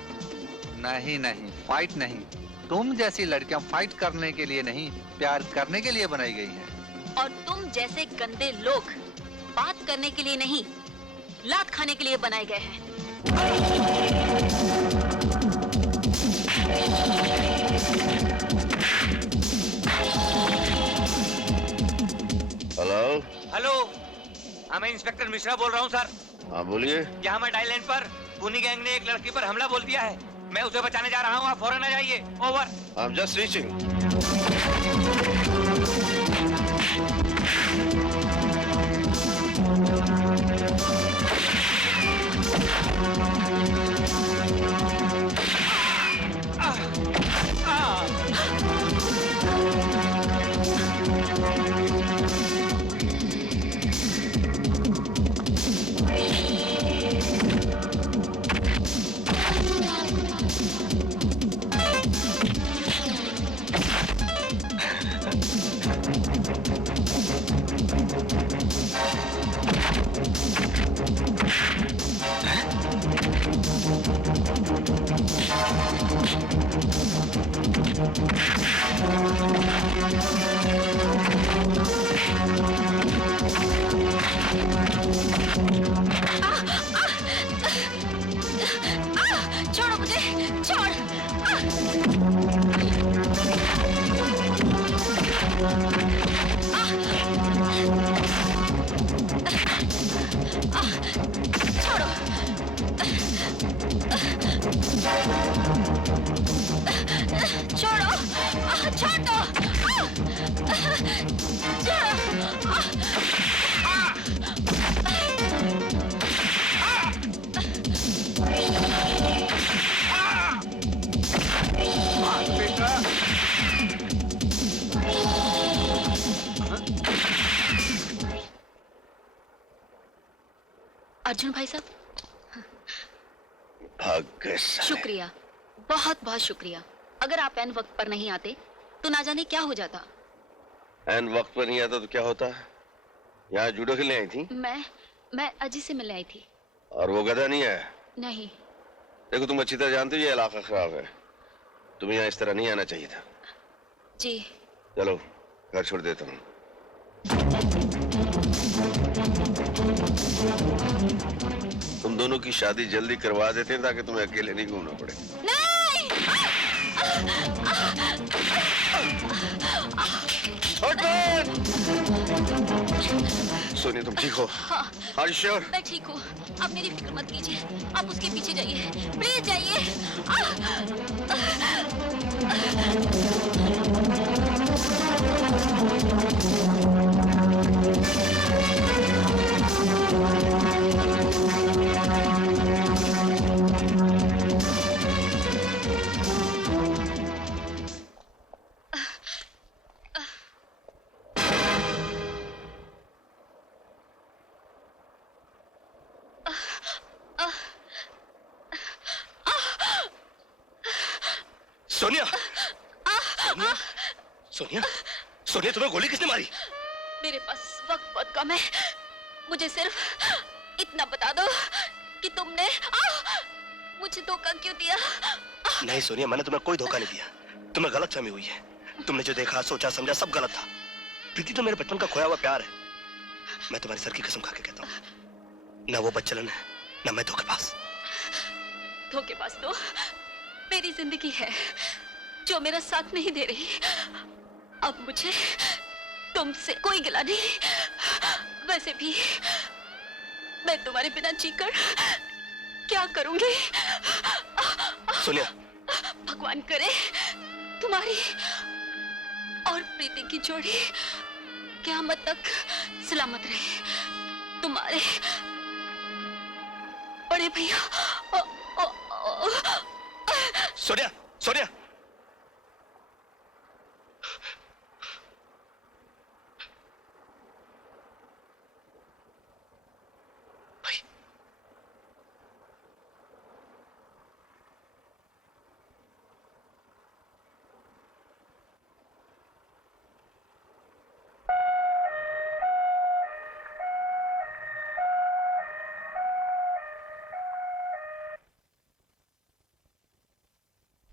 नहीं नहीं, फाइट नहीं, तुम जैसी लड़कियां फाइट करने के लिए नहीं, प्यार करने के लिए बनाई गई हैं। और तुम जैसे गंदे लोग बात करने के लिए नहीं, लात खाने के लिए बनाए गए हैं। हेलो। हेलो, मैं इंस्पेक्टर मिश्रा बोल रहा हूँ सर। हाँ बोलिए। यहाँ मैं डायलैंड पर पुनी गैंग ने एक लड़की पर हमला बोल दिया है। मैं उसे बचाने जा रहा हूँ, आप फौरन आ जाइए। Over. I am just reaching. छोड़ो मुझे, छोड़। छोड़ो। छोड़ो, छोड़ दो। अर्जुन भाई साहब, भाग गए साले। शुक्रिया, बहुत बहुत शुक्रिया। अगर आप एन वक्त पर नहीं आते तो ना जाने क्या हो जाता। एन वक्त पर नहीं आता तो क्या होता? यहाँ जूडो खेलने आई थी? मैं अजी से मिलने आई थी। और वो गधा नहीं आया? नहीं। देखो तुम अच्छी तरह जानते हो ये इलाका खराब है, तुम्हें यहाँ इस तरह नहीं आना चाहिए था। जी। चलो घर छोड़ देता हूँ। तुम दोनों की शादी जल्दी करवा देते हैं ताकि तुम्हें अकेले नहीं घूमना पड़े। सोनिया तुम ठीक हो? हाँ। Are you sure? मैं ठीक हूँ, आप मेरी फिक्र मत कीजिए। आप उसके पीछे जाइए, प्लीज जाइए। सोनिया, सोनिया, सोनिया, सोनिया तुम्हें गोली किसने मारी? मेरे पास वक्त बहुत कम है, मुझे सिर्फ इतना बता दो कि तुमने मुझे धोखा क्यों दिया? नहीं सोनिया, मैंने तुम्हें कोई धोखा नहीं दिया। तुम्हें गलतफहमी हुई है। तुमने जो देखा, सोचा, समझा सब गलत था। प्रीति तो मेरे बचपन का खोया हुआ प्यार है। मैं तुम्हारी सर की कसम खा के कहता हूँ, ना वो बच्चलन है, ना मैं धोखेबाज। धोखेबाज तो मेरी जिंदगी है जो मेरा साथ नहीं दे रही। अब मुझे तुमसे कोई गिला नहीं। वैसे भी मैं तुम्हारे बिना जीकर क्या करूंगी? सोनिया, भगवान करे तुम्हारी और प्रीति की जोड़ी क़यामत तक सलामत रहे। तुम्हारे बड़े भैया। सोनिया, सोनिया,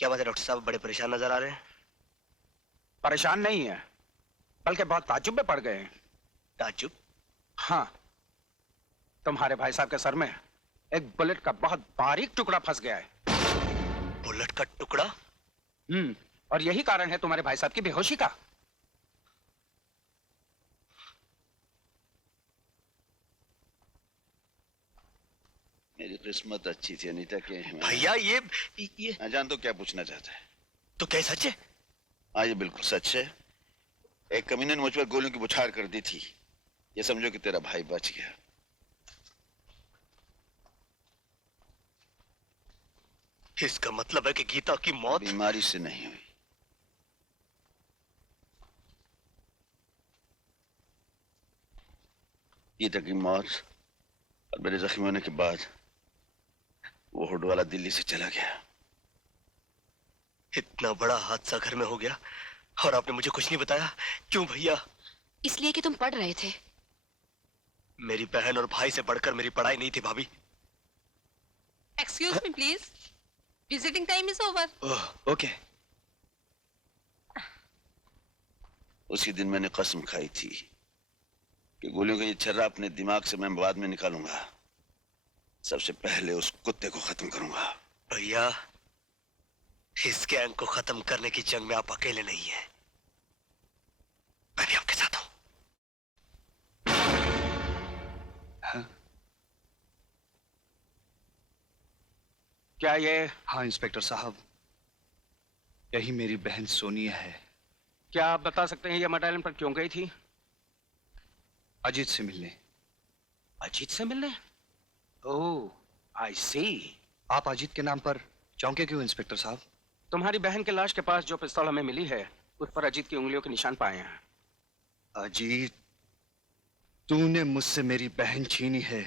क्या बात है डॉक्टर साहब, बड़े परेशान नजर आ रहे हैं? परेशान नहीं है, बल्कि बहुत ताज्जुब में पड़ गए हैं। ताज्जुब? हाँ, तुम्हारे भाई साहब के सर में एक बुलेट का बहुत बारीक टुकड़ा फंस गया है। बुलेट का टुकड़ा? और यही कारण है तुम्हारे भाई साहब की बेहोशी का। मेरी किस्मत अच्छी थी अनीता के। भैया ये मैं जान तो क्या पूछना चाहता है। तो क्या सच है? हाँ, ये बिल्कुल सच है। एक कमीने ने मुझ पर गोलियों की बौछार कर दी थी। ये समझो कि तेरा भाई बच गया। इसका मतलब है कि गीता की मौत बीमारी से नहीं हुई। गीता की मौत और मेरे जख्मी होने के बाद वो हुड वाला दिल्ली से चला गया। इतना बड़ा हादसा घर में हो गया और आपने मुझे कुछ नहीं बताया। क्यों भैया? इसलिए कि तुम पढ़ रहे थे। मेरी बहन और भाई से बढ़कर मेरी पढ़ाई नहीं थी भाभी। Excuse me please, visiting time is over. Okay. उसी दिन मैंने कसम खाई थी कि गोलियों का ये छर्रा अपने दिमाग से मैं बाद में निकालूंगा। सबसे पहले उस कुत्ते को खत्म करूंगा। भैया, इस गैंग को खत्म करने की जंग में आप अकेले नहीं हैं। मैं भी आपके साथ हूं। क्या ये? हाँ इंस्पेक्टर साहब, यही मेरी बहन सोनिया है। क्या आप बता सकते हैं ये मर्डर आइलैंड पर क्यों गई थी? अजीत से मिलने। अजीत से मिलने? ओह, आई सी। आप अजीत के नाम पर चौंके क्यों इंस्पेक्टर साहब? तुम्हारी बहन के लाश के पास जो पिस्तौल हमें मिली है उस पर अजीत की उंगलियों के निशान पाए हैं। अजीत, तूने मुझसे मेरी बहन छीनी है,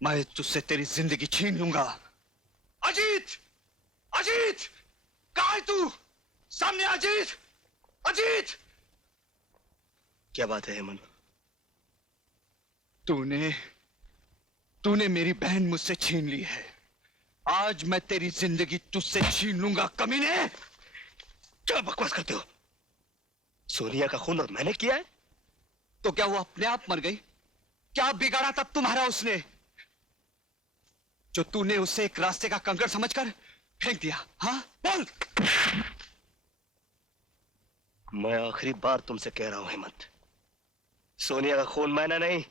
मैं तुझसे तेरी जिंदगी छीन लूंगा। अजीत! अजीत! कहाँ है तू? सामने अजीत! अजीत! क्या बात है हेमंत? तूने मेरी बहन मुझसे छीन ली है। आज मैं तेरी जिंदगी तुझसे छीन लूंगा कमीने। क्या बकवास करते हो? सोनिया का खून और मैंने किया है? तो क्या वो अपने आप मर गई? क्या बिगाड़ा तब तुम्हारा उसने, जो तूने उसे एक रास्ते का कंकड़ समझकर फेंक दिया? हाँ बोल। मैं आखिरी बार तुमसे कह रहा हूं हेमंत, सोनिया का खून मैंने नहीं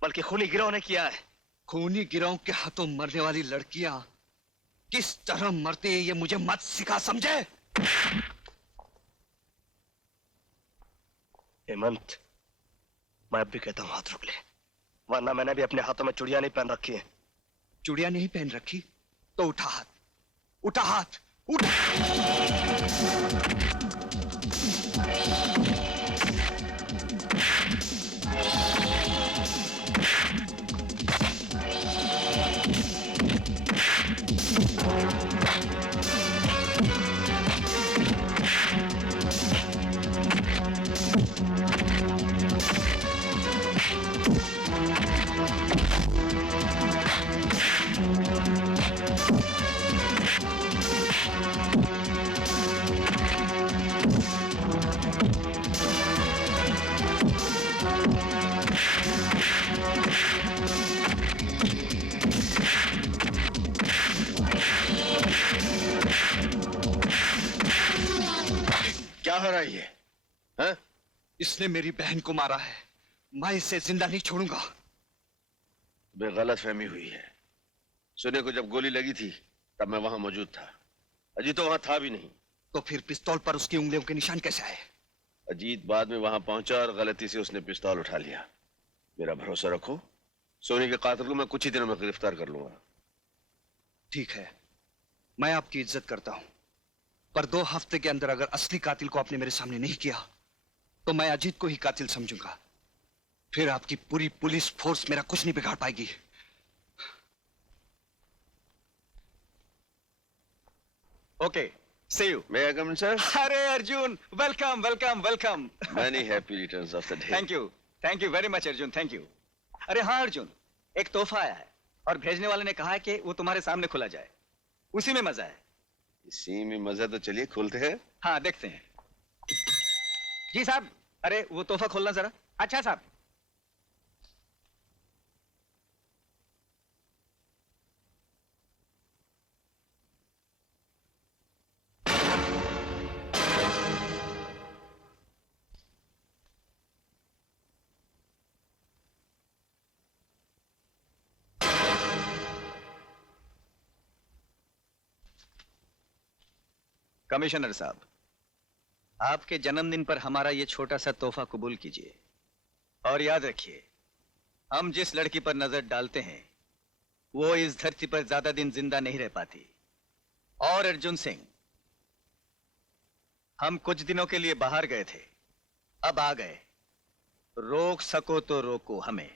बल्कि खूनी गिरोह ने किया है। खूनी गिरोह के हाथों मरने वाली लड़कियां किस तरह मरती है ये मुझे मत सिखा, समझे? हेमंत, मैं अब भी कहता हूं हाथ रोक ले, वरना मैंने भी अपने हाथों में चूड़ियां नहीं पहन रखी हैं। चूड़ियां नहीं पहन रखी तो उठा हाथ, उठा हाथ, उठा। क्या हो रहा है ये? हाँ? इसने मेरी बहन को मारा है, मैं इसे जिंदा नहीं छोड़ूंगा। गलत फहमी हुई है। सोनिया को जब गोली लगी थी तब मैं वहां मौजूद था। अजीत तो वहां था भी नहीं। तो फिर पिस्तौल पर उसकी उंगलियों के निशान कैसे आए? अजीत बाद में वहां पहुंचा और गलती से उसने पिस्तौल उठा लिया। मेरा भरोसा रखो, सोनी के कातिल को मैं कुछ ही दिनों में गिरफ्तार कर लूंगा। ठीक है, मैं आपकी इज्जत करता हूं, पर 2 हफ्ते के अंदर अगर असली कातिल को आपने मेरे सामने नहीं किया तो मैं अजीत को ही कातिल समझूंगा। फिर आपकी पूरी पुलिस फोर्स मेरा कुछ नहीं बिगाड़ पाएगी। Okay, see you. May I come in sir? अरे Arjun, welcome welcome welcome. Many happy returns of the day. Thank you very much Arjun, thank you. अरे हाँ अर्जुन, एक तोहफा आया है और भेजने वाले ने कहा है कि वो तुम्हारे सामने खुला जाए, उसी में मजा है। इसी में मजा तो, चलिए खोलते हैं। हाँ देखते हैं। जी साहब, अरे वो तोहफा खोलना जरा। अच्छा साहब। कमिश्नर साहब, आपके जन्मदिन पर हमारा ये छोटा सा तोहफा कबूल कीजिए और याद रखिए, हम जिस लड़की पर नजर डालते हैं वो इस धरती पर ज्यादा दिन जिंदा नहीं रह पाती। और अर्जुन सिंह, हम कुछ दिनों के लिए बाहर गए थे, अब आ गए, रोक सको तो रोको हमें।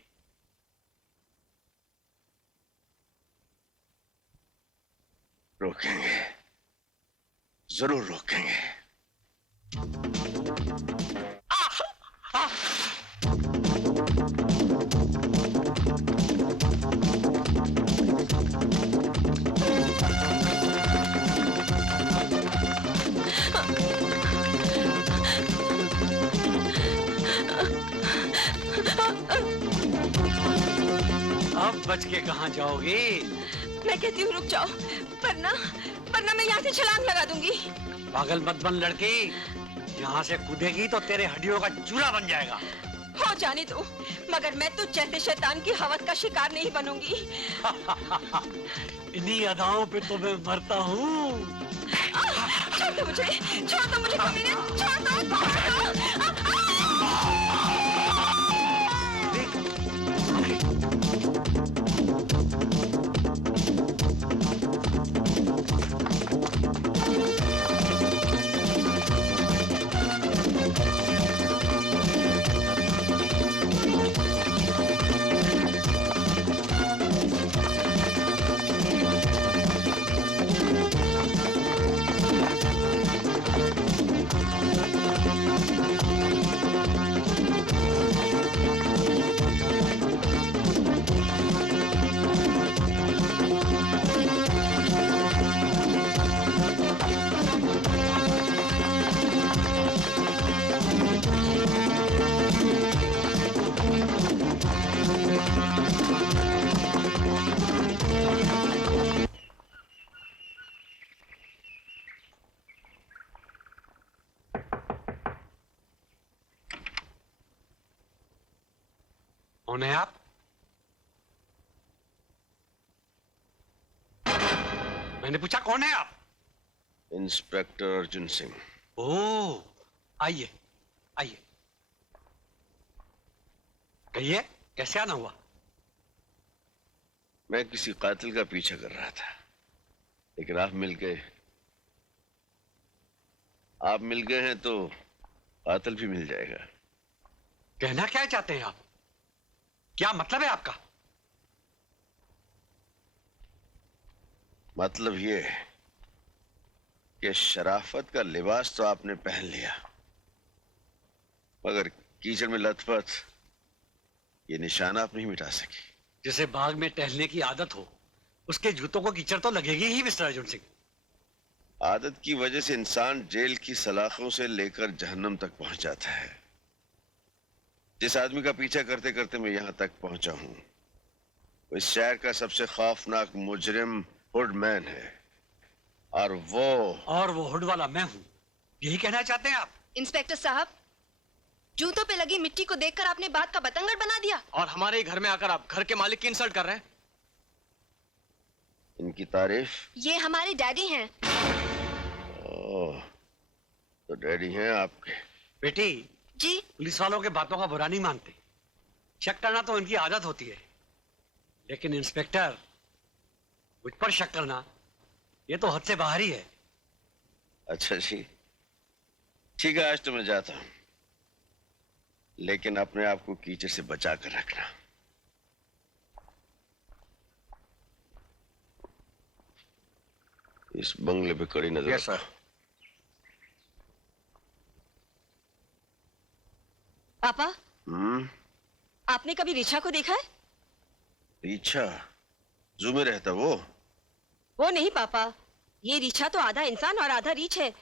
रोकेंगे, जरूर रोकेंगे। अब बच के कहाँ जाओगी? मैं कहती हूँ रुक जाओ, वरना मैं यहाँ से छलांग लगा दूंगी। पागल मत बन लड़की, यहाँ से कूदेगी तो तेरे हड्डियों का चूरा बन जाएगा। हो जाने दो, मगर मैं तो जैसे शैतान की हवस का शिकार नहीं बनूंगी। इन्हीं अदाओं पे तो मैं मरता हूँ। छोड़ दो मुझे, कमीने, छोड़ दो। कौन है आप? मैंने पूछा कौन है आप? इंस्पेक्टर अर्जुन सिंह। ओह, आइए आइए, कहिए कैसे आना हुआ? मैं किसी कातिल का पीछा कर रहा था, लेकिन आप मिल गए। आप मिल गए हैं तो कातिल भी मिल जाएगा। कहना क्या चाहते हैं आप? क्या मतलब है आपका? मतलब ये है कि शराफत का लिबास तो आपने पहन लिया, मगर कीचड़ में लथपथ ये निशान आप नहीं मिटा सकी। जिसे बाग में टहलने की आदत हो, उसके जूतों को कीचड़ तो लगेगी ही मिस्टर अर्जुन सिंह। आदत की वजह से इंसान जेल की सलाखों से लेकर जहन्नम तक पहुंच जाता है। जिस आदमी का पीछा करते करते मैं यहां तक पहुंचा हूं, वो इस शहर का सबसे खौफनाक मुजरिम हुडमैन है, और वो हुड वाला मैं हूं, यही कहना चाहते हैं आप? इंस्पेक्टर साहब, जूतों पे लगी मिट्टी को देखकर आपने बात का बतंगड़ बना दिया, और हमारे ही घर में आकर आप घर के मालिक की इंसल्ट कर रहे हैं। इनकी तारीफ? ये हमारे डैडी हैं। ओह, तो डैडी हैं आपके? बेटी जी? पुलिस वालों के बातों का बुरा नहीं मानते, शक करना तो उनकी आदत होती है, लेकिन इंस्पेक्टर मुझ पर शक करना ये तो हद से बाहर ही है। अच्छा जी, ठीक है, आज तो मैं जाता हूं, लेकिन अपने आप को कीचड़ से बचा कर रखना। इस बंगले पे कड़ी नजर यस सर। पापा, आपने कभी रिचा को देखा है? रिचा? जू में रहता वो? वो नहीं पापा, ये रिछा तो आधा इंसान और आधा रीछ है,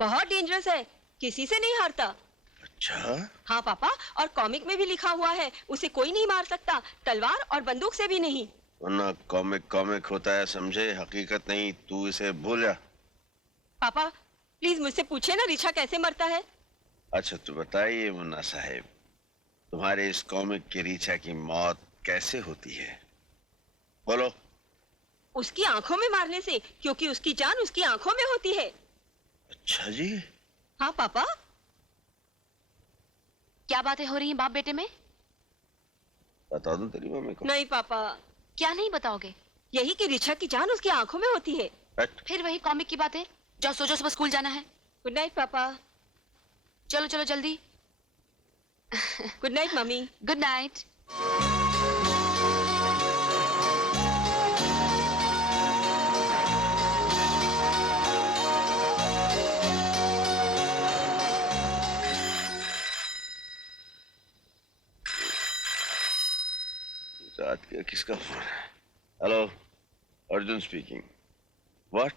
बहुत डेंजरस है, किसी से नहीं हारता। अच्छा? हाँ पापा, और कॉमिक में भी लिखा हुआ है उसे कोई नहीं मार सकता, तलवार और बंदूक से भी नहीं। वरना कॉमिक कॉमिक होता है समझे, हकीकत नहीं। तू इसे भूल जा। पापा प्लीज मुझसे पूछे ना रिछा कैसे मरता है। अच्छा तो बताइए मुन्ना साहब, तुम्हारे इस कॉमिक की रीछा की मौत कैसे होती है? बोलो। उसकी आंखों में मारने से, क्योंकि उसकी जान उसकी आंखों में होती है। अच्छा जी। हाँ पापा। क्या बातें हो रही हैं बाप बेटे में? बता दूं तेरी मम्मी को? नहीं पापा। क्या नहीं बताओगे? यही कि रिछा की जान उसकी आंखों में होती है। फिर वही कॉमिक की बातें। जाओ सो जाओ, सुबह स्कूल जाना है। गुड नाइट पापा। चलो चलो जल्दी। Good night mummy. Good night. रात के किसका फोन है? Hello, Arjun speaking. व्हाट?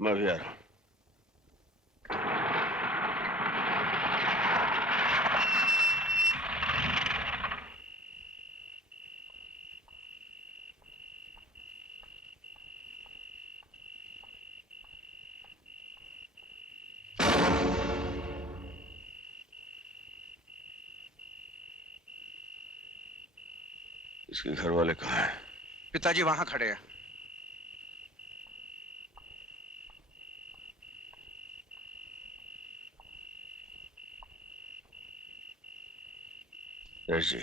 मैं भी आ रहा हूं। इसके घर वाले कहाँ हैं? पिताजी वहां खड़े हैं। जी।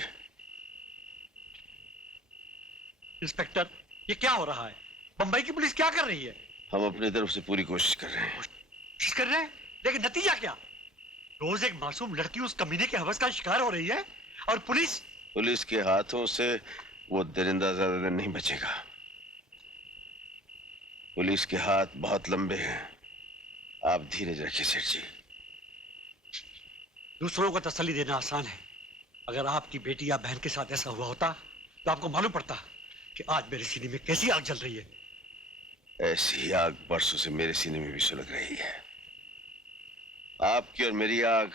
इंस्पेक्टर, ये क्या हो रहा है? बंबई की पुलिस क्या कर रही है? हम अपनी तरफ से पूरी कोशिश कर रहे हैं। कोशिश कर रहे हैं, लेकिन नतीजा क्या? रोज एक मासूम लड़की उस कमीने के हवस का शिकार हो रही है और पुलिस के हाथों से वो दरिंदा ज्यादा दिन नहीं बचेगा। पुलिस के हाथ बहुत लंबे हैं। आप धीरज रखिए सेठ जी। दूसरों को तसल्ली देना आसान है। अगर आपकी बेटी या बहन के साथ ऐसा हुआ होता तो आपको मालूम पड़ता कि आज मेरे सीने में कैसी आग जल रही है। ऐसी आग बरसों से मेरे सीने में भी सुलग रही है। आपकी और मेरी आग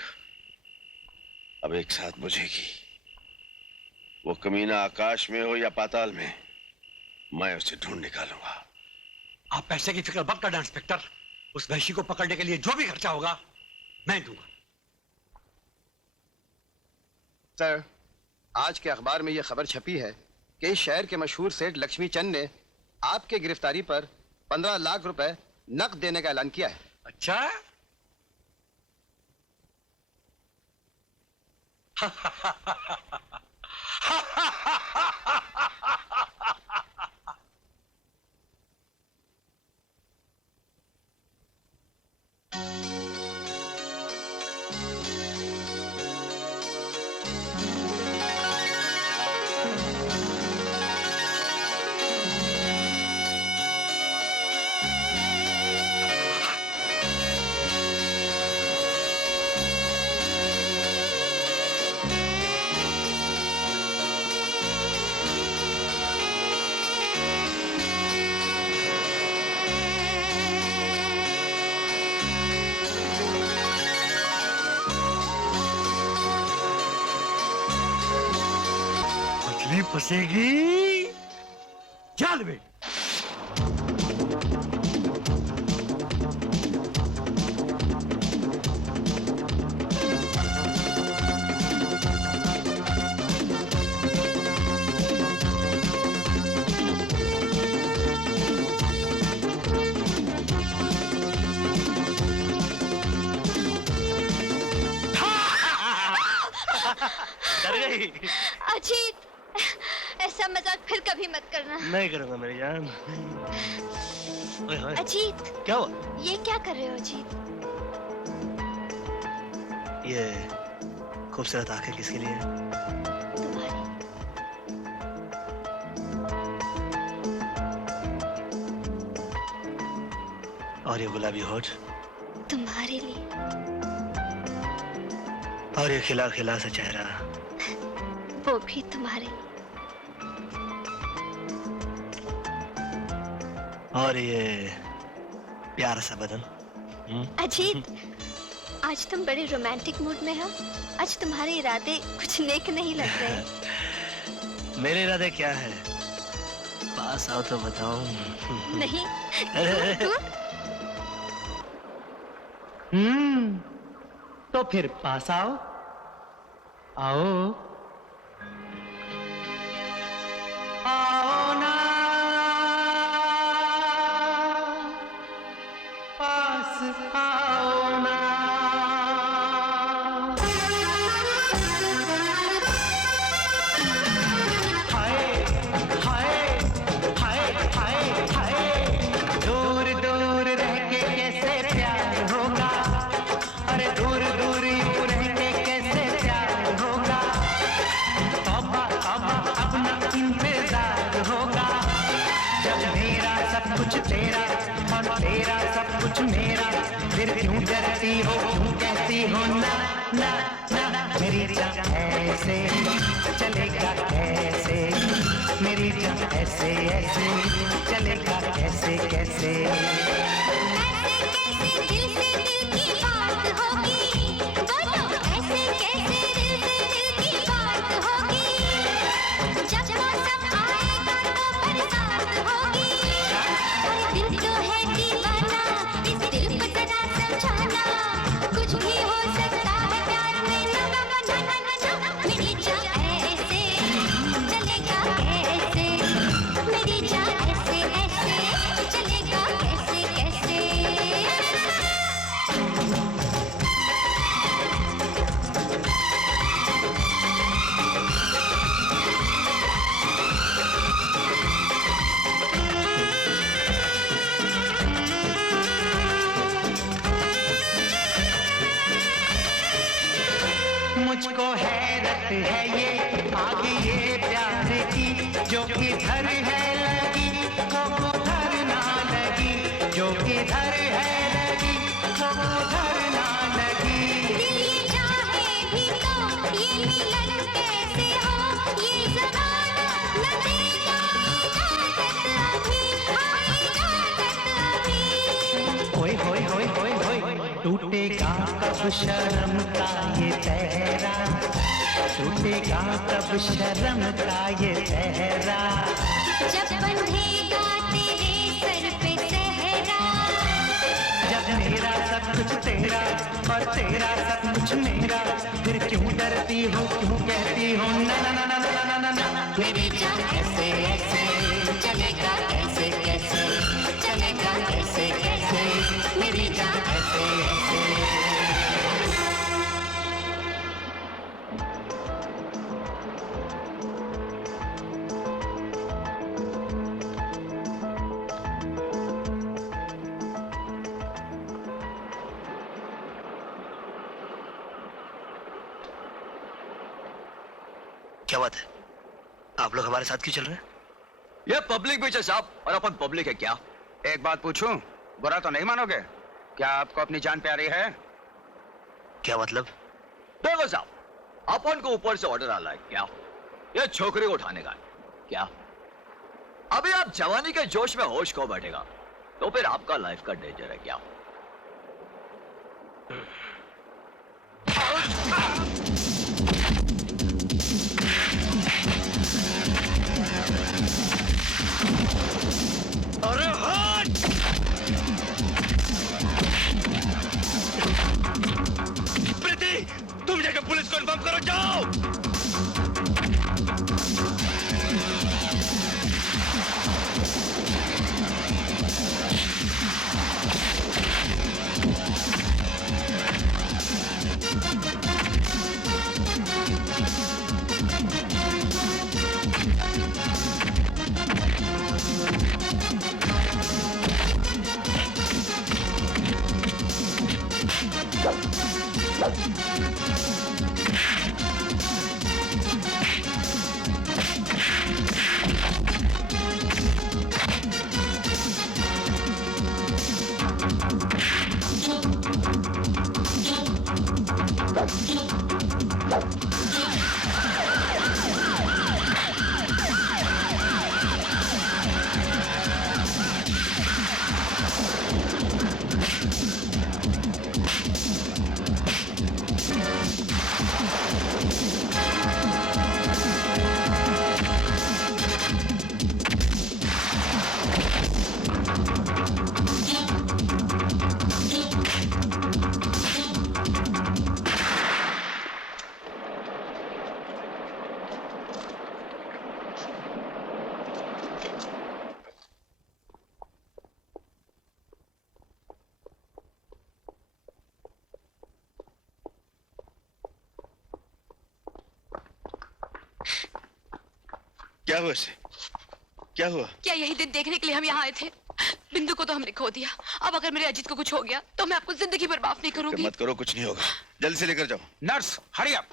अब एक साथ बुझेगी। वो कमीना आकाश में हो या पाताल में, मैं उसे ढूंढ निकालूंगा। आप पैसे की फिक्र मत करना इंस्पेक्टर। उस वहशी को पकड़ने के लिए जो भी खर्चा होगा मैं दूंगा। सर, आज के अखबार में यह खबर छपी है कि इस शहर के मशहूर सेठ लक्ष्मी चंद ने आपके गिरफ्तारी पर 15 लाख रुपए नकद देने का ऐलान किया है। अच्छा? मछली फंसेगी जाल में। डर गई? अजीत, ऐसा मजाक फिर कभी मत करना। नहीं करूंगा मेरी जान। ओए होए। अजीत, क्या हुआ? ये क्या कर रहे हो अजीत? ये खूबसूरत आंखें किसके लिए? तुम्हारी। और ये गुलाबी होठ? तुम्हारे लिए। और ये खिला खिला सा चेहरा? वो भी तुम्हारे लिए। और ये प्यारा सा बदन। अजीत, आज तुम बड़े रोमांटिक मूड में हो। आज तुम्हारे इरादे कुछ नेक नहीं लग रहे। मेरे इरादे क्या है? पास आओ तो बताओ। नहीं। तो फिर पास आओ। आओ आओ ना, पास आओ ना। हाय हाय हाय हाय हाय, दूर दूर रह के कैसे प्यार होगा। अरे दूर दूर यूं रह के कैसे प्यार होगा। तौबा तौबा अपना इंतजार होगा। जब मेरा सब कुछ तेरा और तेरा सब कुछ मेरा, फिर क्यों डरती हो, क्यों कहती हो ना ना ना। मेरी जान ऐसे चलेगा कैसे, मेरी जान ऐसे ऐसे चलेगा कैसे कैसे। ऐसे कैसे दिल से दिल की बात होगी। बोलो ऐसे कैसे दिल से दिल की बात होगी। जब मौसम आएगा तो बरसात होगी। और दिल तो है दीवाना, इस दिल को जरा समझाना। कुछ भी हो सकता है प्यार में, ना ना ना ना ना ना। मेरी जान ऐसे चलेगा कैसे, मेरी जान ऐसे ऐसे चलेगा कैसे कैसे। मुझको हैरत है ये आगे ये प्यार की, जो किधर है लगी वो उधर ना लगी। जो किधर है लगी वो उधर ना लगी। दिल ये चाहे भी तो ये मिलन कैसे हो। ये ज़माना न देगा इजाज़त अभी, हाँ इजाज़त अभी। होय होय होय होय होय, टूटेगा कब शर्म का ये पहरा। टूटेगा कब शर्म का ये पहरा। जब बंधेगा तेरे सर पे सहरा। जब मेरा सब कुछ तेरा और तेरा सब कुछ मेरा, फिर क्यों डरती हो, क्यों कहती हो ना ना ना ना ना ना ना ना। मेरी जान ऐसे ऐसे चलेगा कैसे कैसे, चलेगा कैसे कैसे। मेरी जान ऐसे ऐसे। क्या बात है? आप लोग हमारे साथ क्यों चल रहे हैं? ये पब्लिक बीच है साहब, और अपन पब्लिक है क्या? एक बात पूछूं, बुरा तो नहीं मानोगे? क्या आपको अपनी जान प्यारी है? क्या मतलब? देखो साहब, अपन को ऊपर से ऑर्डर आ रहा है क्या? ये छोकरी को उठाने का है क्या? अभी आप जवानी के जोश में होश खो बैठेगा तो फिर आपका लाइफ का डेंजर है क्या? अरे हट! प्रीति, तुम जाकर पुलिस को इन्फॉर्म करो, जाओ। क्या हुआ इसे? क्या हुआ? क्या यही दिन देखने के लिए हम यहाँ आए थे? बिंदु को तो हमने खो दिया, अब अगर मेरे अजीत को कुछ हो गया तो मैं आपको जिंदगी भर माफ नहीं करूंगी। मत करो, कुछ नहीं होगा। जल्दी से लेकर जाओ। Nurse, hurry up.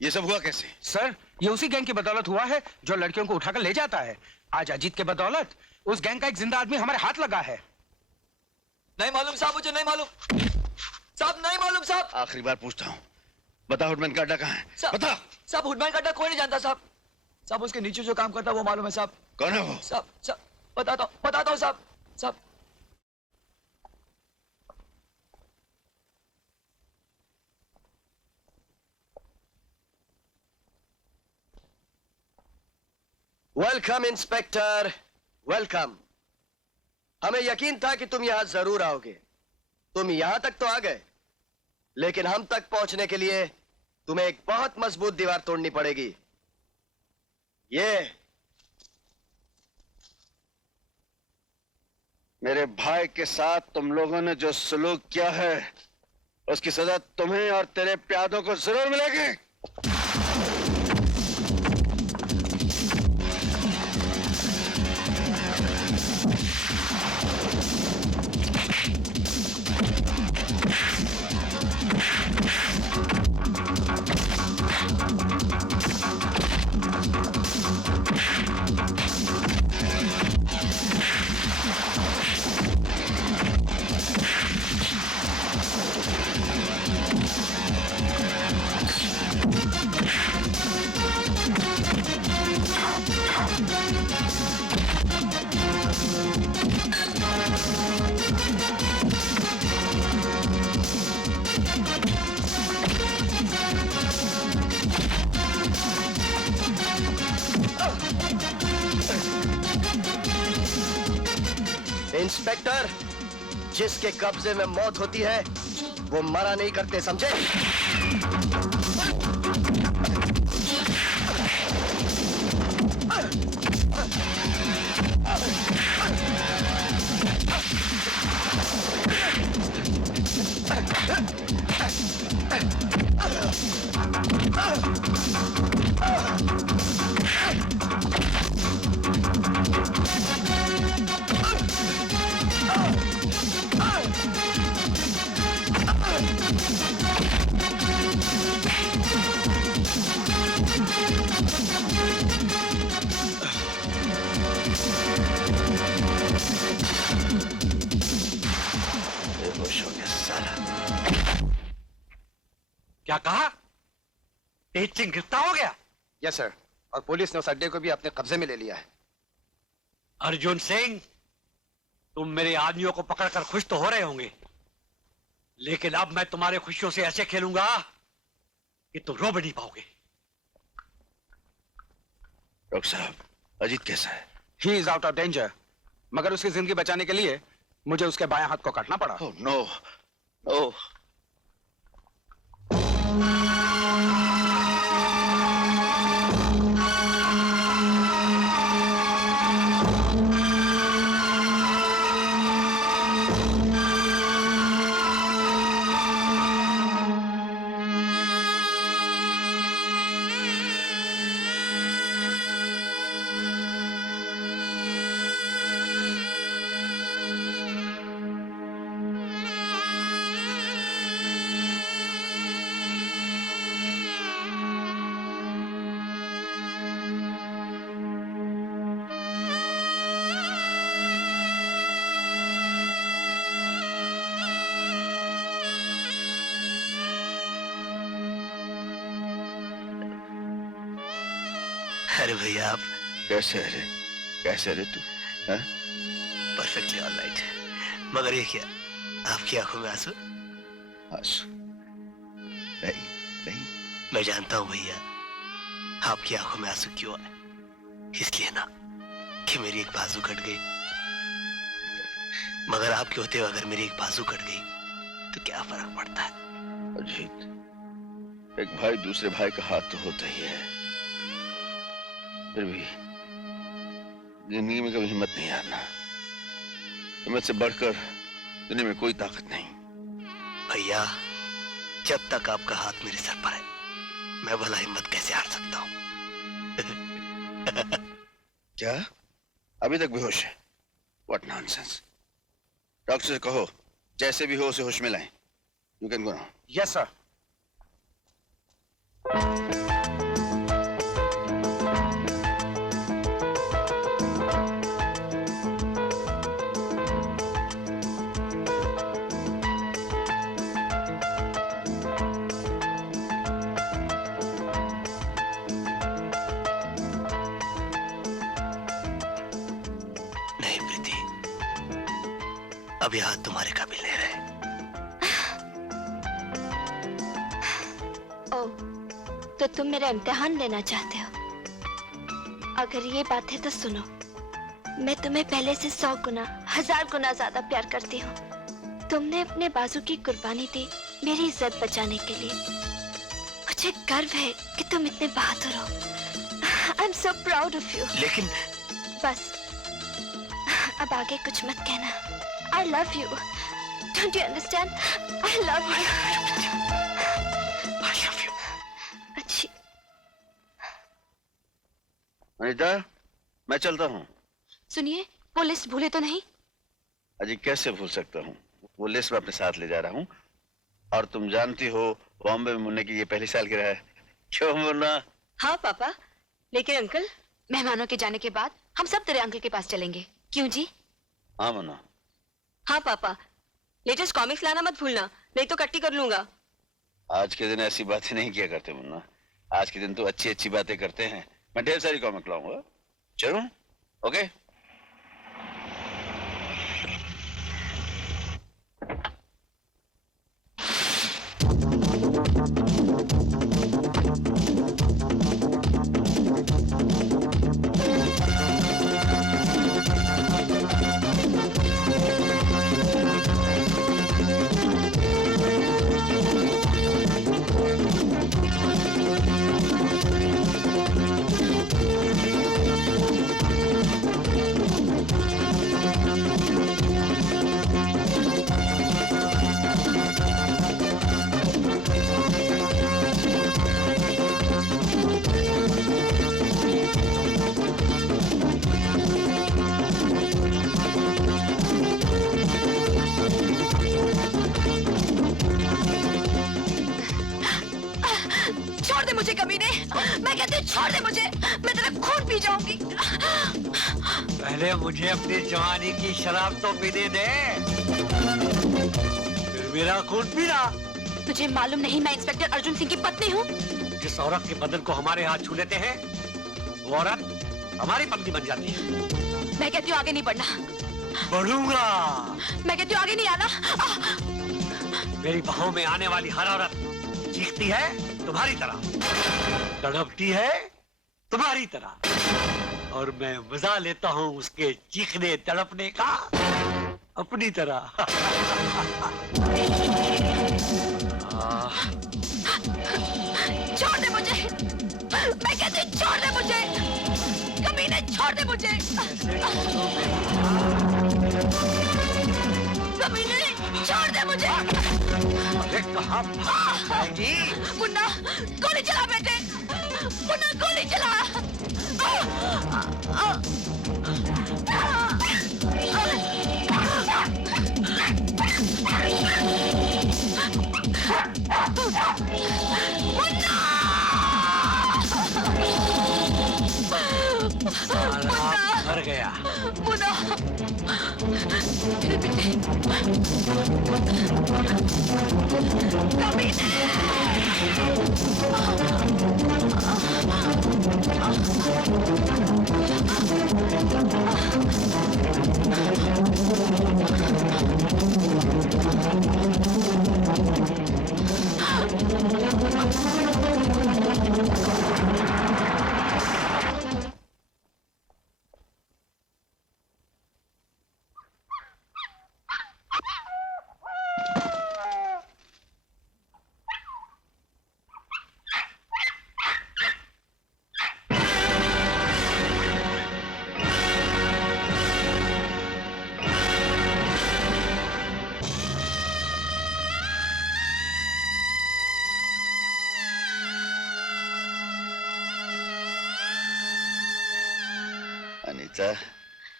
ये सब हुआ कैसे? सर, ये उसी गैंग की बदौलत हुआ है जो लड़कियों को उठाकर ले जाता है। आज अजीत के बदौलत उस गैंग का एक जिंदा आदमी हमारे हाथ लगा है। नहीं मालूम साहब, मुझे नहीं मालूम साहब, नहीं मालूम साहब। आखिरी बार पूछता हूँ, बता हुडमैन का अड्डा कहाँ है? बता। साहब हुडमैन का अड्डा कोई नहीं जानता साहब। साहब उसके नीचे जो काम करता है वो मालूम है साहब। कौन है वो? साहब बताता हूँ साहब। साहब वेलकम इंस्पेक्टर, वेलकम। हमें यकीन था कि तुम यहां जरूर आओगे। तुम यहां तक तो आ गए, लेकिन हम तक पहुंचने के लिए तुम्हें एक बहुत मजबूत दीवार तोड़नी पड़ेगी। ये मेरे भाई के साथ तुम लोगों ने जो सलूक किया है, उसकी सजा तुम्हें और तेरे प्यादों को जरूर मिलेगी। इंस्पेक्टर, जिसके कब्जे में मौत होती है वो मरा नहीं करते, समझे? क्या कहा? तेज सिंह गिरफ्तार हो गया? यस सर, और पुलिस ने उस अड्डे को भी अपने कब्जे में ले लिया है। अर्जुन सिंह, तुम मेरे आदमियों को पकड़कर खुश तो हो रहे होंगे, लेकिन अब मैं तुम्हारे खुशियों से ऐसे खेलूंगा कि तुम रो भी नहीं पाओगे। डॉक्टर साहब, अजीत कैसा है? He is out of danger, मगर उसकी जिंदगी बचाने के लिए मुझे उसके बाएं हाथ को काटना पड़ा। Oh no, no. अरे भैया आप कैसे है रे? कैसे रे तू? Perfectly alright. मगर ये क्या, आपकी आंखों में आंसू? आंसू नहीं, नहीं। मैं जानता हूँ भैया आपकी आंखों में आंसू क्यों आए। इसलिए ना कि मेरी एक बाजू कट गई। मगर आपके होते हुए अगर मेरी एक बाजू कट गई तो क्या फर्क पड़ता है? अजीत, एक भाई दूसरे भाई का हाथ तो होता ही है, फिर भी जिंदगी में कभी हिम्मत नहीं हारना। हिम्मत से बढ़कर दुनिया में कोई ताकत नहीं। भैया जब तक आपका हाथ मेरे सर पर है मैं भला हिम्मत कैसे हार सकता हूँ? क्या? अभी तक बेहोश है? What nonsense! डॉक्टर से कहो जैसे भी हो उसे होश में लाएं। You can go now. Yes sir. नहीं प्रीति, अभी हाथ तुम्हारे काबिल नहीं रहे। ओ, तो तुम मेरा इम्तिहान लेना चाहते हो? अगर ये बात है तो सुनो, मैं तुम्हें पहले से 100 गुना 1000 गुना ज्यादा प्यार करती हूँ। तुमने अपने बाजू की कुर्बानी दी मेरी इज्जत बचाने के लिए। मुझे गर्व है कि तुम इतने बहादुर हो। I am so proud of you. लेकिन बस अब आगे कुछ मत कहना। I love you. Don't you understand? I love you. I love you. अच्छी। अनीता, मैं चलता हूँ। सुनिए, वो लिस्ट भूले तो नहीं? अजी कैसे भूल सकता हूँ? वो लिस्ट मैं अपने साथ ले जा रहा हूँ। और तुम जानती हो बॉम्बे में मुन्ने की ये पहली सालगिरह है। क्यों मुन्ना? हाँ पापा, लेकिन अंकल? मेहमानों के जाने के बाद हम सब तेरे अंकल के पास चलेंगे। क्यों जी? हाँ मुन्ना। हाँ पापा, लेटेस्ट कॉमिक्स लाना मत भूलना, नहीं तो कट्टी कर लूंगा। आज के दिन ऐसी बातें नहीं किया करते मुन्ना। आज के दिन तो अच्छी अच्छी बातें करते हैं। मैं ढेर सारी कॉमिक लाऊंगा। चलूं? ओके? छोड़ दे मुझे कमीने, मैं कहती हूँ छोड़ दे मुझे, मैं तेरा खून पी जाऊंगी। पहले मुझे अपनी जवानी की शराब तो पीने दे, फिर मेरा खून पीना। तुझे मालूम नहीं मैं इंस्पेक्टर अर्जुन सिंह की पत्नी हूँ? जिस औरत के बदन को हमारे हाथ छू लेते हैं, वो औरत हमारी पत्नी बन जाती है। मैं कहती हूँ आगे नहीं बढ़ना। बढ़ूंगा। मैं कहती हूँ आगे नहीं आना। मेरी बाहों में आने वाली हर औरत चीखती है तुम्हारी तरह, तड़पती है तुम्हारी तरह, और मैं मजा लेता हूँ उसके चीखने तड़पने का अपनी तरह। छोड़ दे मुझे, मैं कहती हूँ छोड़ दे मुझे, कमीने छोड़ दे मुझे। कमीने छोड़ दे मुझे। अरे कहाँ भागेगी? मुन्ना गोली चला बेटे, मुन्ना गोली चला। मर गया। मुन्ना मेरे बेटे, कमीने। नीता,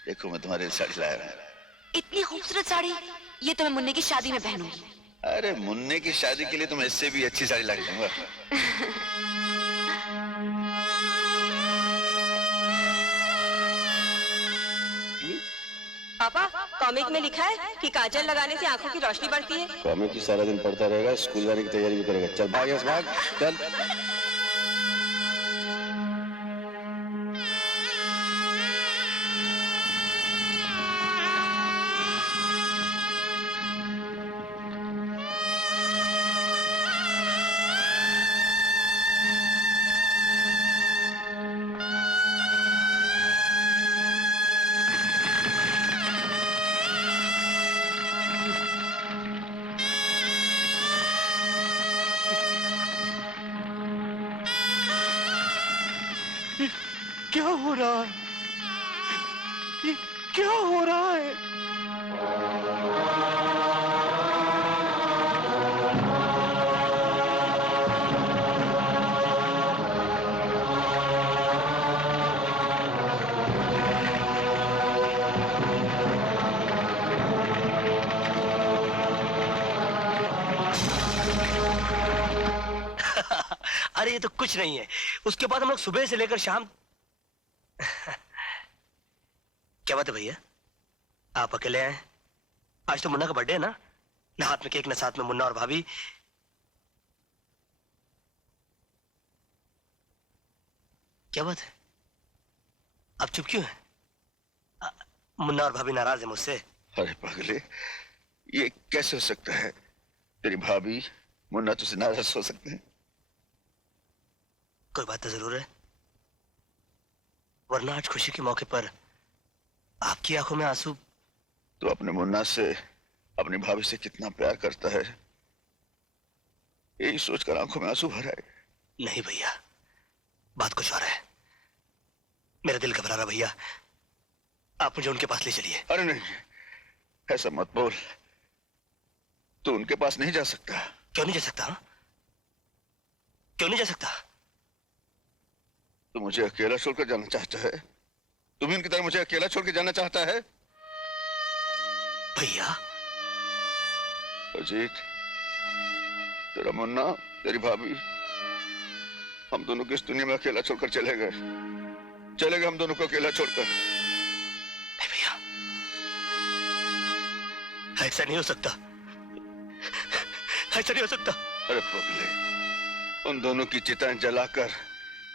देखो मैं तुम्हारे लिए साड़ी लाया हूं। इतनी खूबसूरत साड़ी, ये तो मैं मुन्ने की शादी में पहनूंगी। अरे मुन्ने की शादी के लिए तो मैं इससे भी अच्छी साड़ी ला के दूंगा। पापा, कॉमिक में लिखा है कि काजल लगाने से आंखों की रोशनी बढ़ती है। कॉमिक की सारा दिन पढ़ता रहेगा, स्कूल जाने की तैयारी भी करेगा। चल भाग यहाँ से, भाग चल। क्या हो रहा है? ये क्या हो रहा है? अरे ये तो कुछ नहीं है। उसके बाद हम लोग सुबह से लेकर शाम क्या बात है भैया, आप अकेले आए? आज तो मुन्ना का बर्थडे है ना? ना हाथ में केक, ना साथ में मुन्ना और भाभी। क्या बात है, आप चुप क्यों हैं? मुन्ना और भाभी नाराज है मुझसे? अरे पगले, ये कैसे हो सकता है? तेरी भाभी मुन्ना तुझसे नाराज हो सकते हैं? कोई बात तो जरूर है, वरना आज खुशी के मौके पर आपकी आंखों में आंसू। तो अपने मुन्ना से, अपनी भाभी से कितना प्यार करता है, यही सोचकर आंखों में आंसू भर आए। नहीं भैया, बात कुछ और है। मेरा दिल घबरा रहा भैया, आप मुझे उनके पास ले चलिए। अरे नहीं, ऐसा मत बोल। तू उनके पास नहीं जा सकता। क्यों नहीं जा सकता? हा? क्यों नहीं जा सकता? तू मुझे अकेला छोड़कर जाना चाहता है? तुम इनकी तरह मुझे अकेला छोड़ के जाना चाहता है? भैया अजीत, तेरा मुन्ना, तेरी भाभी, हम दोनों को इस दुनिया में अकेला छोड़कर चले गए। चले गए हम दोनों को अकेला छोड़कर। नहीं भैया, ऐसा नहीं हो सकता, ऐसा नहीं हो सकता। अरे पगले, उन दोनों की चिताएं जलाकर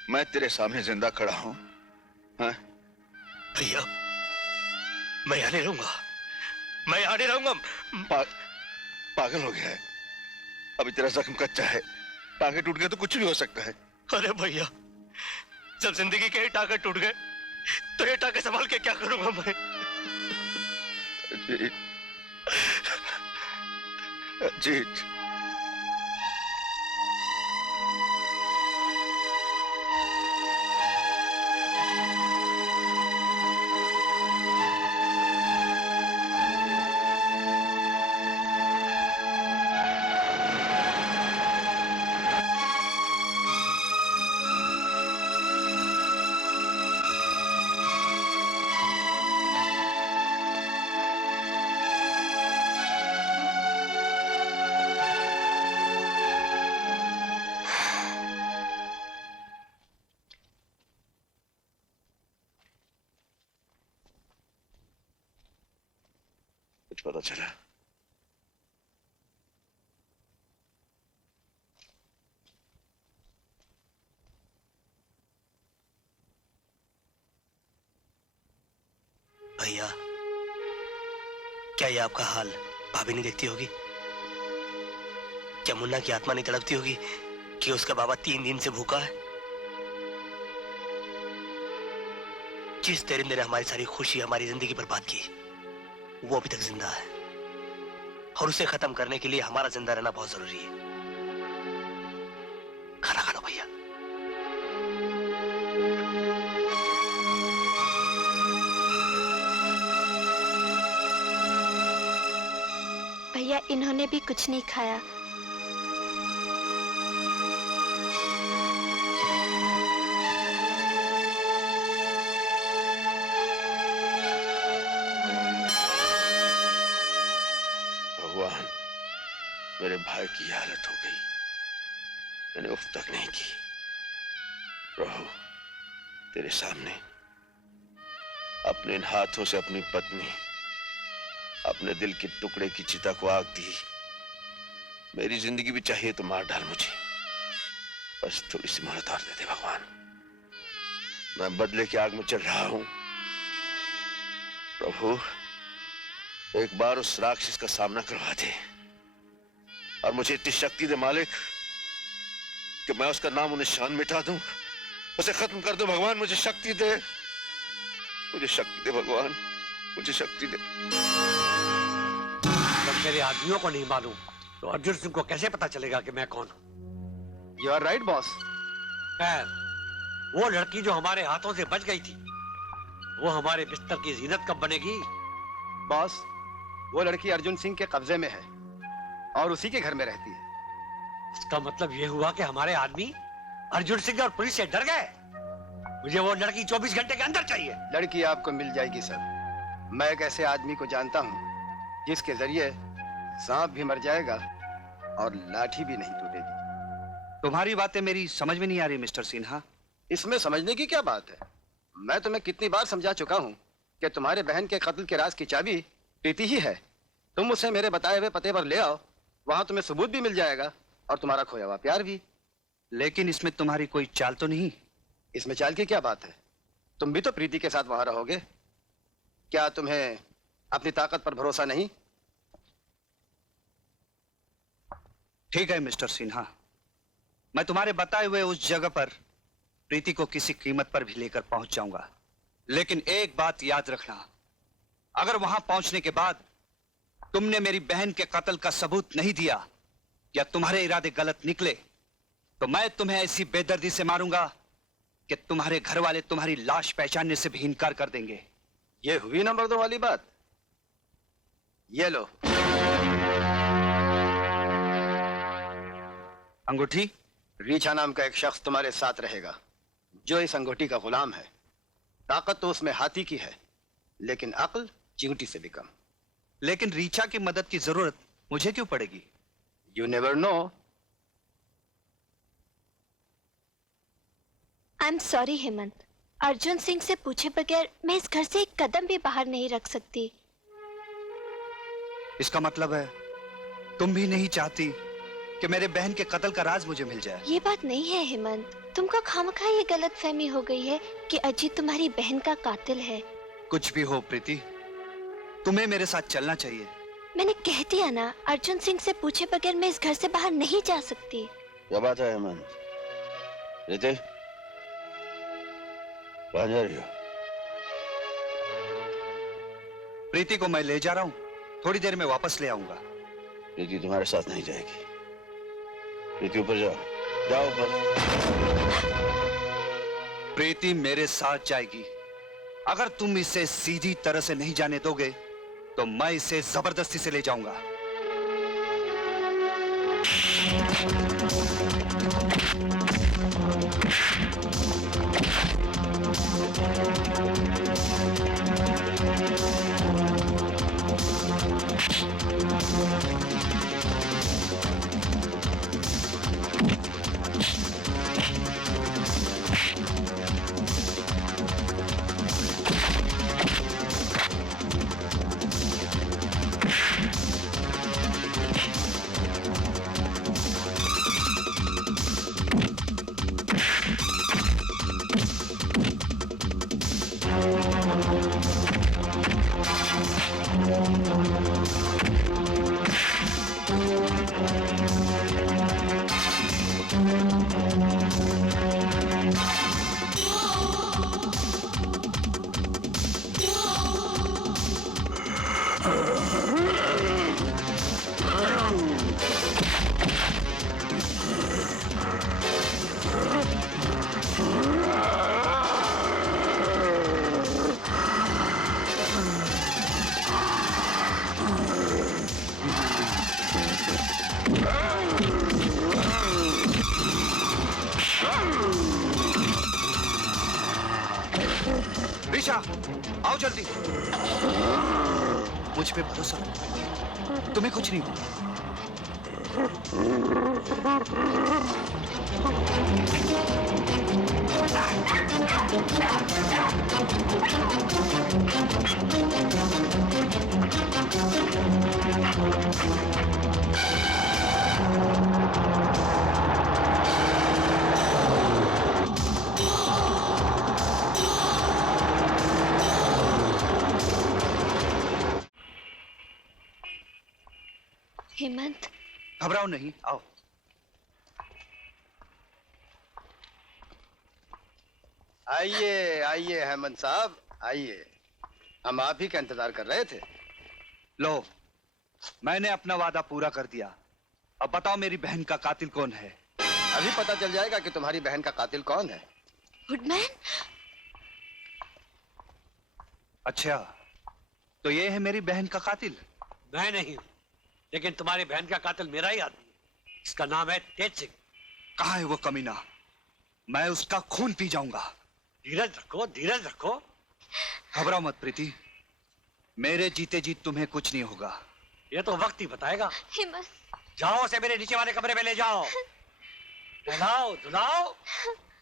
मैं तेरे सामने जिंदा खड़ा हूं। हाँ? भैया मैं यहाँ नहीं रहूंगा, मैं यहाँ नहीं रहूंगा। पागल हो गया है? अभी तेरा जख्म कच्चा है, टांगे टूट गए तो कुछ भी हो सकता है। अरे भैया, जब जिंदगी के ही टांगे टूट गए तो ये टांगे संभाल के क्या करूंगा मैं? अजीत, अजीत, कुछ पता चला? भैया, क्या ये आपका हाल भाभी नहीं देखती होगी? क्या मुन्ना की आत्मा नहीं तड़पती होगी कि उसका बाबा 3 दिन से भूखा है? जिस दरिंदे ने हमारी सारी खुशी, हमारी जिंदगी बर्बाद की, वो अभी तक जिंदा है और उसे खत्म करने के लिए हमारा जिंदा रहना बहुत जरूरी है। खाना खा लो भैया। भैया, इन्होंने भी कुछ नहीं खाया। भाई की ये हालत हो गई, मैंने उफ तक नहीं की। प्रभु, तेरे सामने अपने इन हाथों से अपनी पत्नी, अपने दिल के टुकड़े की चिता को आग दी। मेरी जिंदगी भी चाहिए तो मार डाल मुझे, बस थोड़ी सी मोहलत और दे दे भगवान। मैं बदले की आग में चल रहा हूं। प्रभु, एक बार उस राक्षस का सामना करवा दे और मुझे इतनी शक्ति दे मालिक कि मैं उसका नाम निशान मिटा दूं, उसे खत्म कर दो। भगवान मुझे शक्ति दे, मुझे शक्ति दे भगवान, मुझे शक्ति दे। जब मेरे आदमियों को नहीं मालूम तो अर्जुन सिंह को कैसे पता चलेगा कि मैं कौन हूं? You are right boss. खैर, वो लड़की जो हमारे हाथों से बच गई थी, वो हमारे बिस्तर की जीनत कब बनेगी? बॉस, वो लड़की अर्जुन सिंह के कब्जे में है और उसी के घर में रहती है। इसका मतलब ये हुआ कि हमारे आदमी अर्जुन सिंह और पुलिस से डर गए। मुझे वो लड़की 24 घंटे के अंदर चाहिए। लड़की आपको मिल जाएगी सर। मैं एक ऐसे आदमी को जानता हूँ जिसके जरिए सांप भी मर जाएगा और लाठी भी नहीं टूटेगी। तुम्हारी बातें मेरी समझ में नहीं आ रही मिस्टर सिन्हा। इसमें समझने की क्या बात है? मैं तुम्हें कितनी बार समझा चुका हूँ कि तुम्हारे बहन के कत्ल के राज की चाबी प्रीति ही है। तुम उसे मेरे बताए हुए पते पर ले आओ, वहां तुम्हें सबूत भी मिल जाएगा और तुम्हारा खोया हुआ प्यार भी। लेकिन इसमें तुम्हारी कोई चाल तो नहीं? इसमें चाल की क्या बात है? तुम भी तो प्रीति के साथ वहां रहोगे। क्या तुम्हें अपनी ताकत पर भरोसा नहीं? ठीक है मिस्टर सिन्हा, मैं तुम्हारे बताए हुए उस जगह पर प्रीति को किसी कीमत पर भी लेकर पहुंच जाऊंगा। लेकिन एक बात याद रखना, अगर वहां पहुंचने के बाद तुमने मेरी बहन के कत्ल का सबूत नहीं दिया या तुम्हारे इरादे गलत निकले तो मैं तुम्हें ऐसी बेदर्दी से मारूंगा कि तुम्हारे घर वाले तुम्हारी लाश पहचानने से भी इनकार कर देंगे। ये हुई नंबर 2 वाली बात। ये लो अंगूठी। रीछा नाम का एक शख्स तुम्हारे साथ रहेगा जो इस अंगूठी का गुलाम है। ताकत तो उसमें हाथी की है, लेकिन अक्ल चींटी से भी कम। लेकिन रीछा की मदद की जरूरत मुझे क्यों पड़ेगी? You never know. I am sorry Hemant, Arjun Singh से पूछे बगैर मैं इस घर से एक कदम भी बाहर नहीं रख सकती। इसका मतलब है तुम भी नहीं चाहती कि मेरे बहन के कत्ल का राज मुझे मिल जाए? ये बात नहीं है हेमंत, तुमको खामखा ये गलत फहमी हो गई है कि अजीत तुम्हारी बहन का कातिल है। कुछ भी हो प्रीति, तुम्हें मेरे साथ चलना चाहिए। मैंने कह दिया ना, अर्जुन सिंह से पूछे बगैर मैं इस घर से बाहर नहीं जा सकती। क्या बात है हेमंत? प्रीति, कहाँ जा रही हो? प्रीति को मैं ले जा रहा हूँ, थोड़ी देर में वापस ले आऊंगा। प्रीति तुम्हारे साथ नहीं जाएगी। प्रीति ऊपर जाओ, जाओ ऊपर। प्रीति मेरे साथ जाएगी। अगर तुम इसे सीधी तरह से नहीं जाने दोगे तो मैं इसे जबरदस्ती से ले जाऊंगा। ऋषा, आओ जल्दी। मुझ पे भरोसा, तुम्हें कुछ नहीं होगा। हेमंत, घबराओ नहीं, आओ। आइए आइए हेमंत साहब, आइए। हम आप ही का इंतजार कर रहे थे। लो, मैंने अपना वादा पूरा कर दिया। अब बताओ मेरी बहन का कातिल कौन है? अभी पता चल जाएगा कि तुम्हारी बहन का कातिल कौन है। गुडमैन? अच्छा, तो ये है मेरी बहन का कातिल? मैं नहीं हूं, लेकिन तुम्हारी बहन का कातिल मेरा ही आदमी है। इसका नाम है तेज सिंह। कहाँ है वो कमीना? मैं उसका खून पी जाऊंगा। धीरज रखो, धीरज रखो। घबराओ मत प्रीति, मेरे जीते जी तुम्हें कुछ नहीं होगा। ये तो वक्त ही बताएगा। हेमंत, जाओ उसे मेरे नीचे वाले कमरे में ले जाओ, नहलाओ धुलाओ,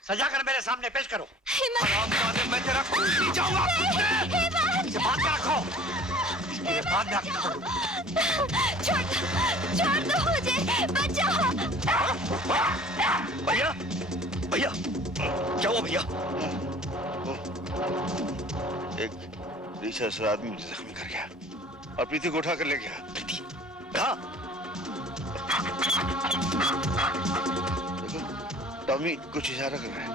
सजा कर मेरे सामने पेश करो। मैं तेरा खून पी जाऊंगा। इसे बांध कर रखो, इसके बाद में आके खबर दूंगा। छोड़ दो मुझे, बचाओ। भैया, भैया, क्या हुआ भैया? एक रिसर्च आदमी मुझे जख्मी कर गया और प्रीति को उठा कर ले गया। प्रीति कहाँ? देखो, टॉमी कुछ इशारा कर रहा है।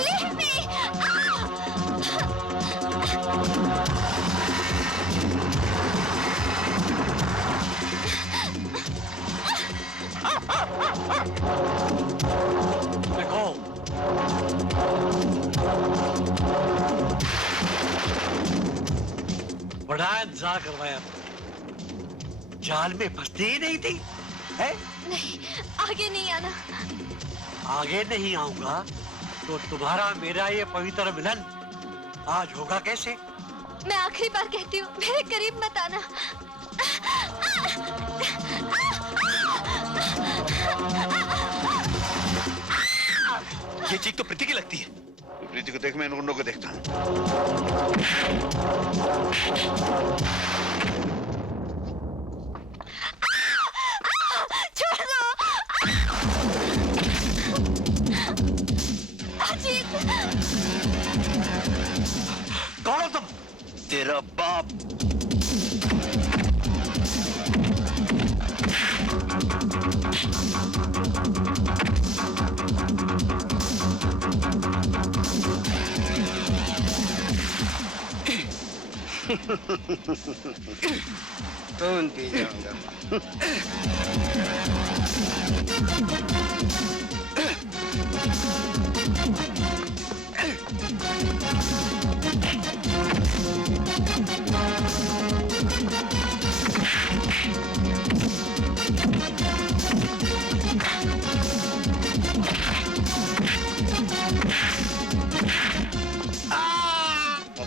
Leave me! देखो, बड़ा इंतजार करवाया, जाल में फंसती ही नहीं थी, है? नहीं, आगे नहीं आना। आगे नहीं आऊंगा तो तुम्हारा मेरा ये पवित्र मिलन आज होगा कैसे? मैं आखिरी बार कहती हूँ, मेरे करीब मत आना। ये चीख तो प्रीति की लगती है। प्रीति को देख, मैं इन गुंडों को देखता हूँ। छोड़ दो। अजीत, कौन हो तुम? तेरा बाप। खून पी जाऊंगा।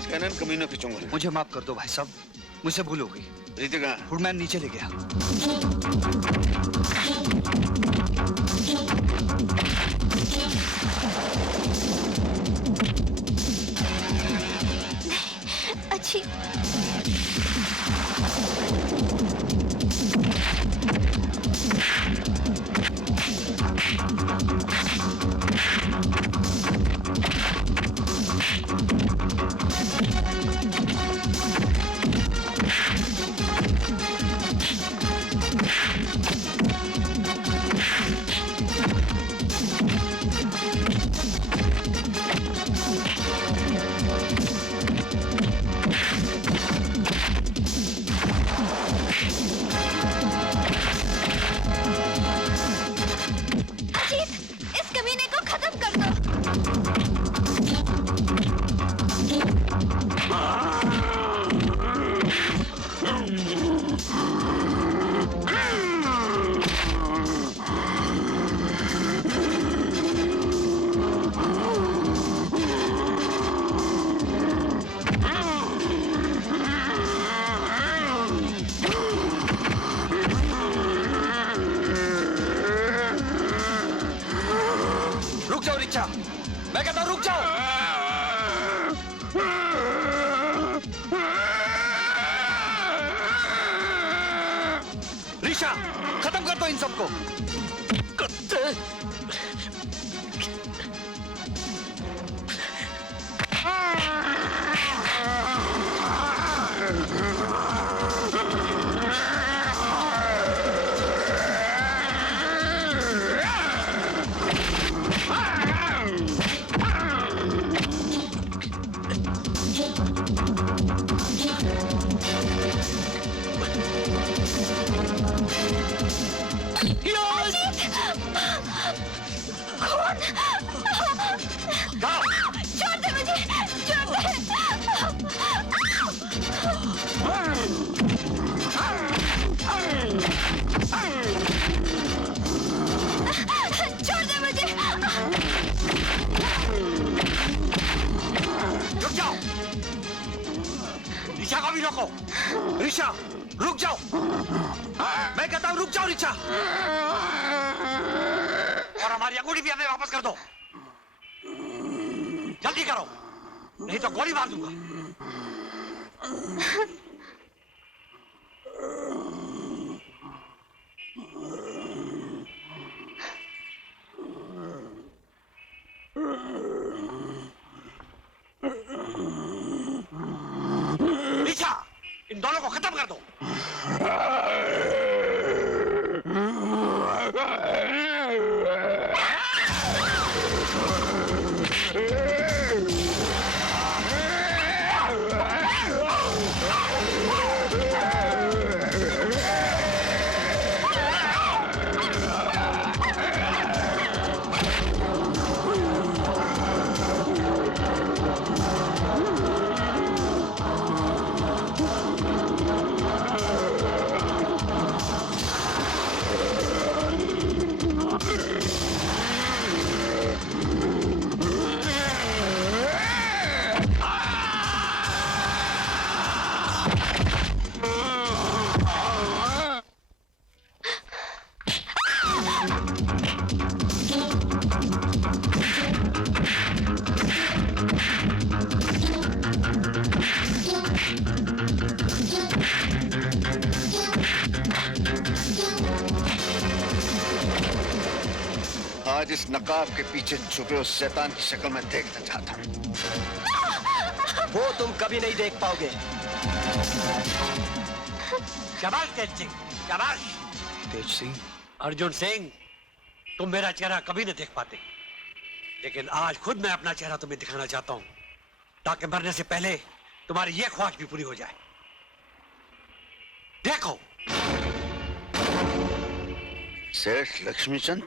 कैनन कमीनों की चुंगल। मुझे माफ कर दो भाई साहब, मुझसे भूल हो गई। प्रीति कहाँ? गुडमैन नीचे ले गया। अच्छी। ऋषा, खत्म कर दो इन सबको। छोड़ दे मुझे, छोड़ दे। छोड़ दे मुझे। रुक जाओ, ऋषा को भी रोको। ऋषा, रुक जाओ। मैं कहता हूं रुक जाओ ऋषा। और हमारी अंगूठी भी हमें वापस कर दो। जल्दी करो, नहीं तो गोली मार दूंगा। ऋषा, इन दोनों को खत्म कर दो। आज इस नकाब के पीछे छुपे उस शैतान की शक्ल में देखना चाहता हूँ। वो तुम कभी नहीं देख पाओगे। शाबाश तेज सिंह, शाबाश। तेज सिंह, अर्जुन सिंह, तुम मेरा चेहरा कभी नहीं देख पाते, लेकिन आज खुद मैं अपना चेहरा तुम्हें दिखाना चाहता हूँ, ताकि मरने से पहले तुम्हारी ये ख्वाहिश भी पूरी हो जाए। देखो। सेठ लक्ष्मीचंद,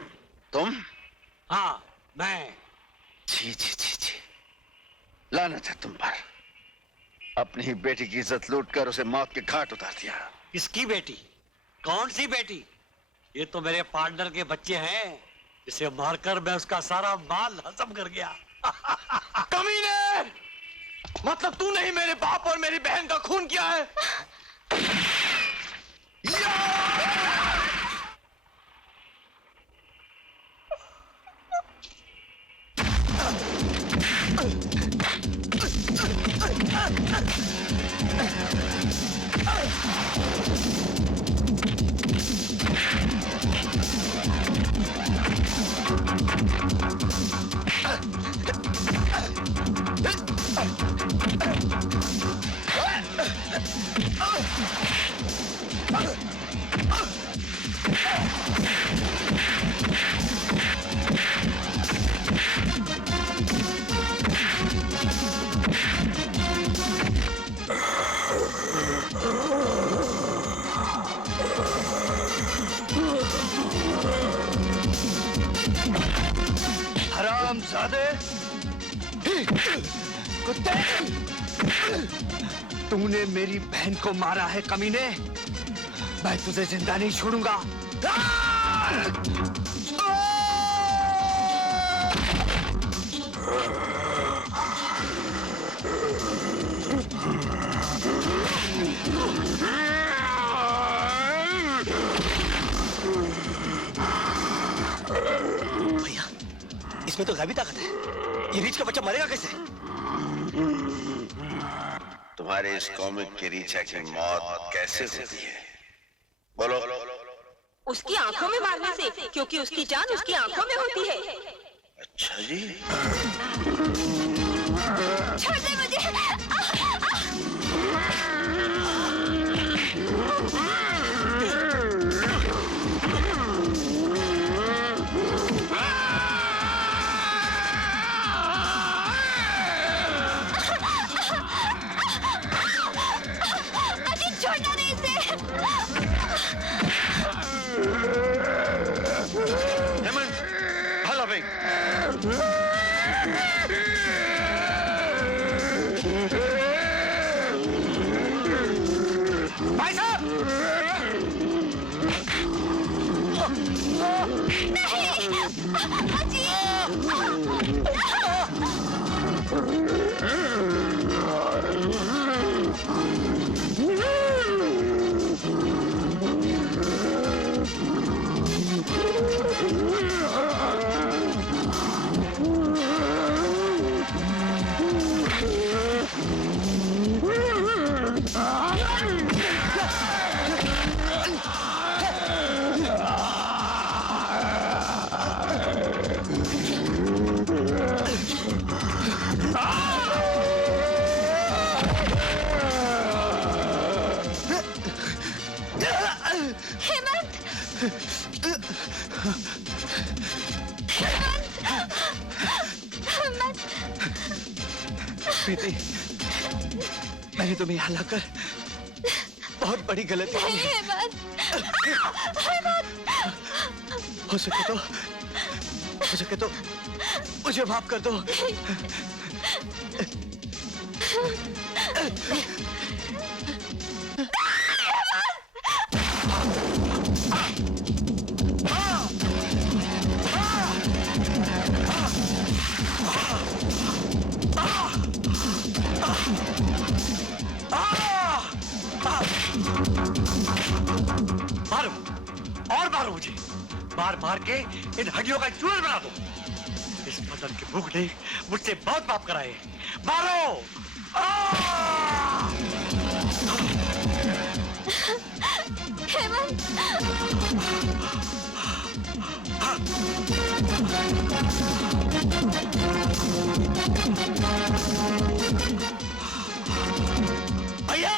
तुम? हाँ, मैं। जी जी जी जी, लानत है तुम पर। अपनी ही बेटी की इज्जत लूटकर उसे मौत के घाट उतार दिया। किसकी बेटी? कौन सी बेटी? ये तो मेरे पार्टनर के बच्चे हैं, जिसे मारकर मैं उसका सारा माल हजम कर गया। कमीने! मतलब तूने ही मेरे बाप और मेरी बहन का खून किया है? हरामजादे, कुत्ते, तूने मेरी बहन को मारा है कमीने। मैं तुझे जिंदा नहीं छोड़ूंगा। भैया, इसमें तो गायबी ताकत है। ये रीछ का बच्चा मरेगा कैसे? तुम्हारे इस कॉमिक के रीछा की मौत कैसे होती है? बोलो। उसकी आंखों में मारने से, क्योंकि उसकी जान उसकी आंखों में होती है। अच्छा जी। छोड़ दे मुझे। अजीत, छोड़ना नहीं इसे। हेमंत, भाला फेंक। भाई साहब! प्रीति, मैंने तुम्हें यहाँ लाकर बहुत बड़ी गलती की है। हो सके तो मुझे माफ कर दो। मारो और मारो मुझे, मार मार के इन हड्डियों का चूरन बना दो। इस बदन के भूख ने मुझसे बहुत पाप कराए। मारो! भैया!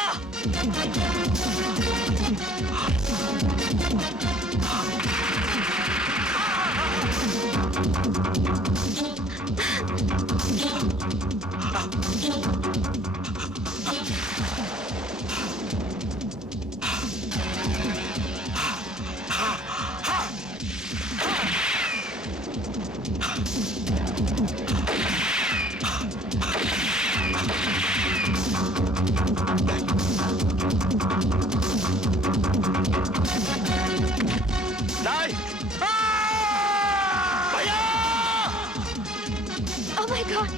Oh my God!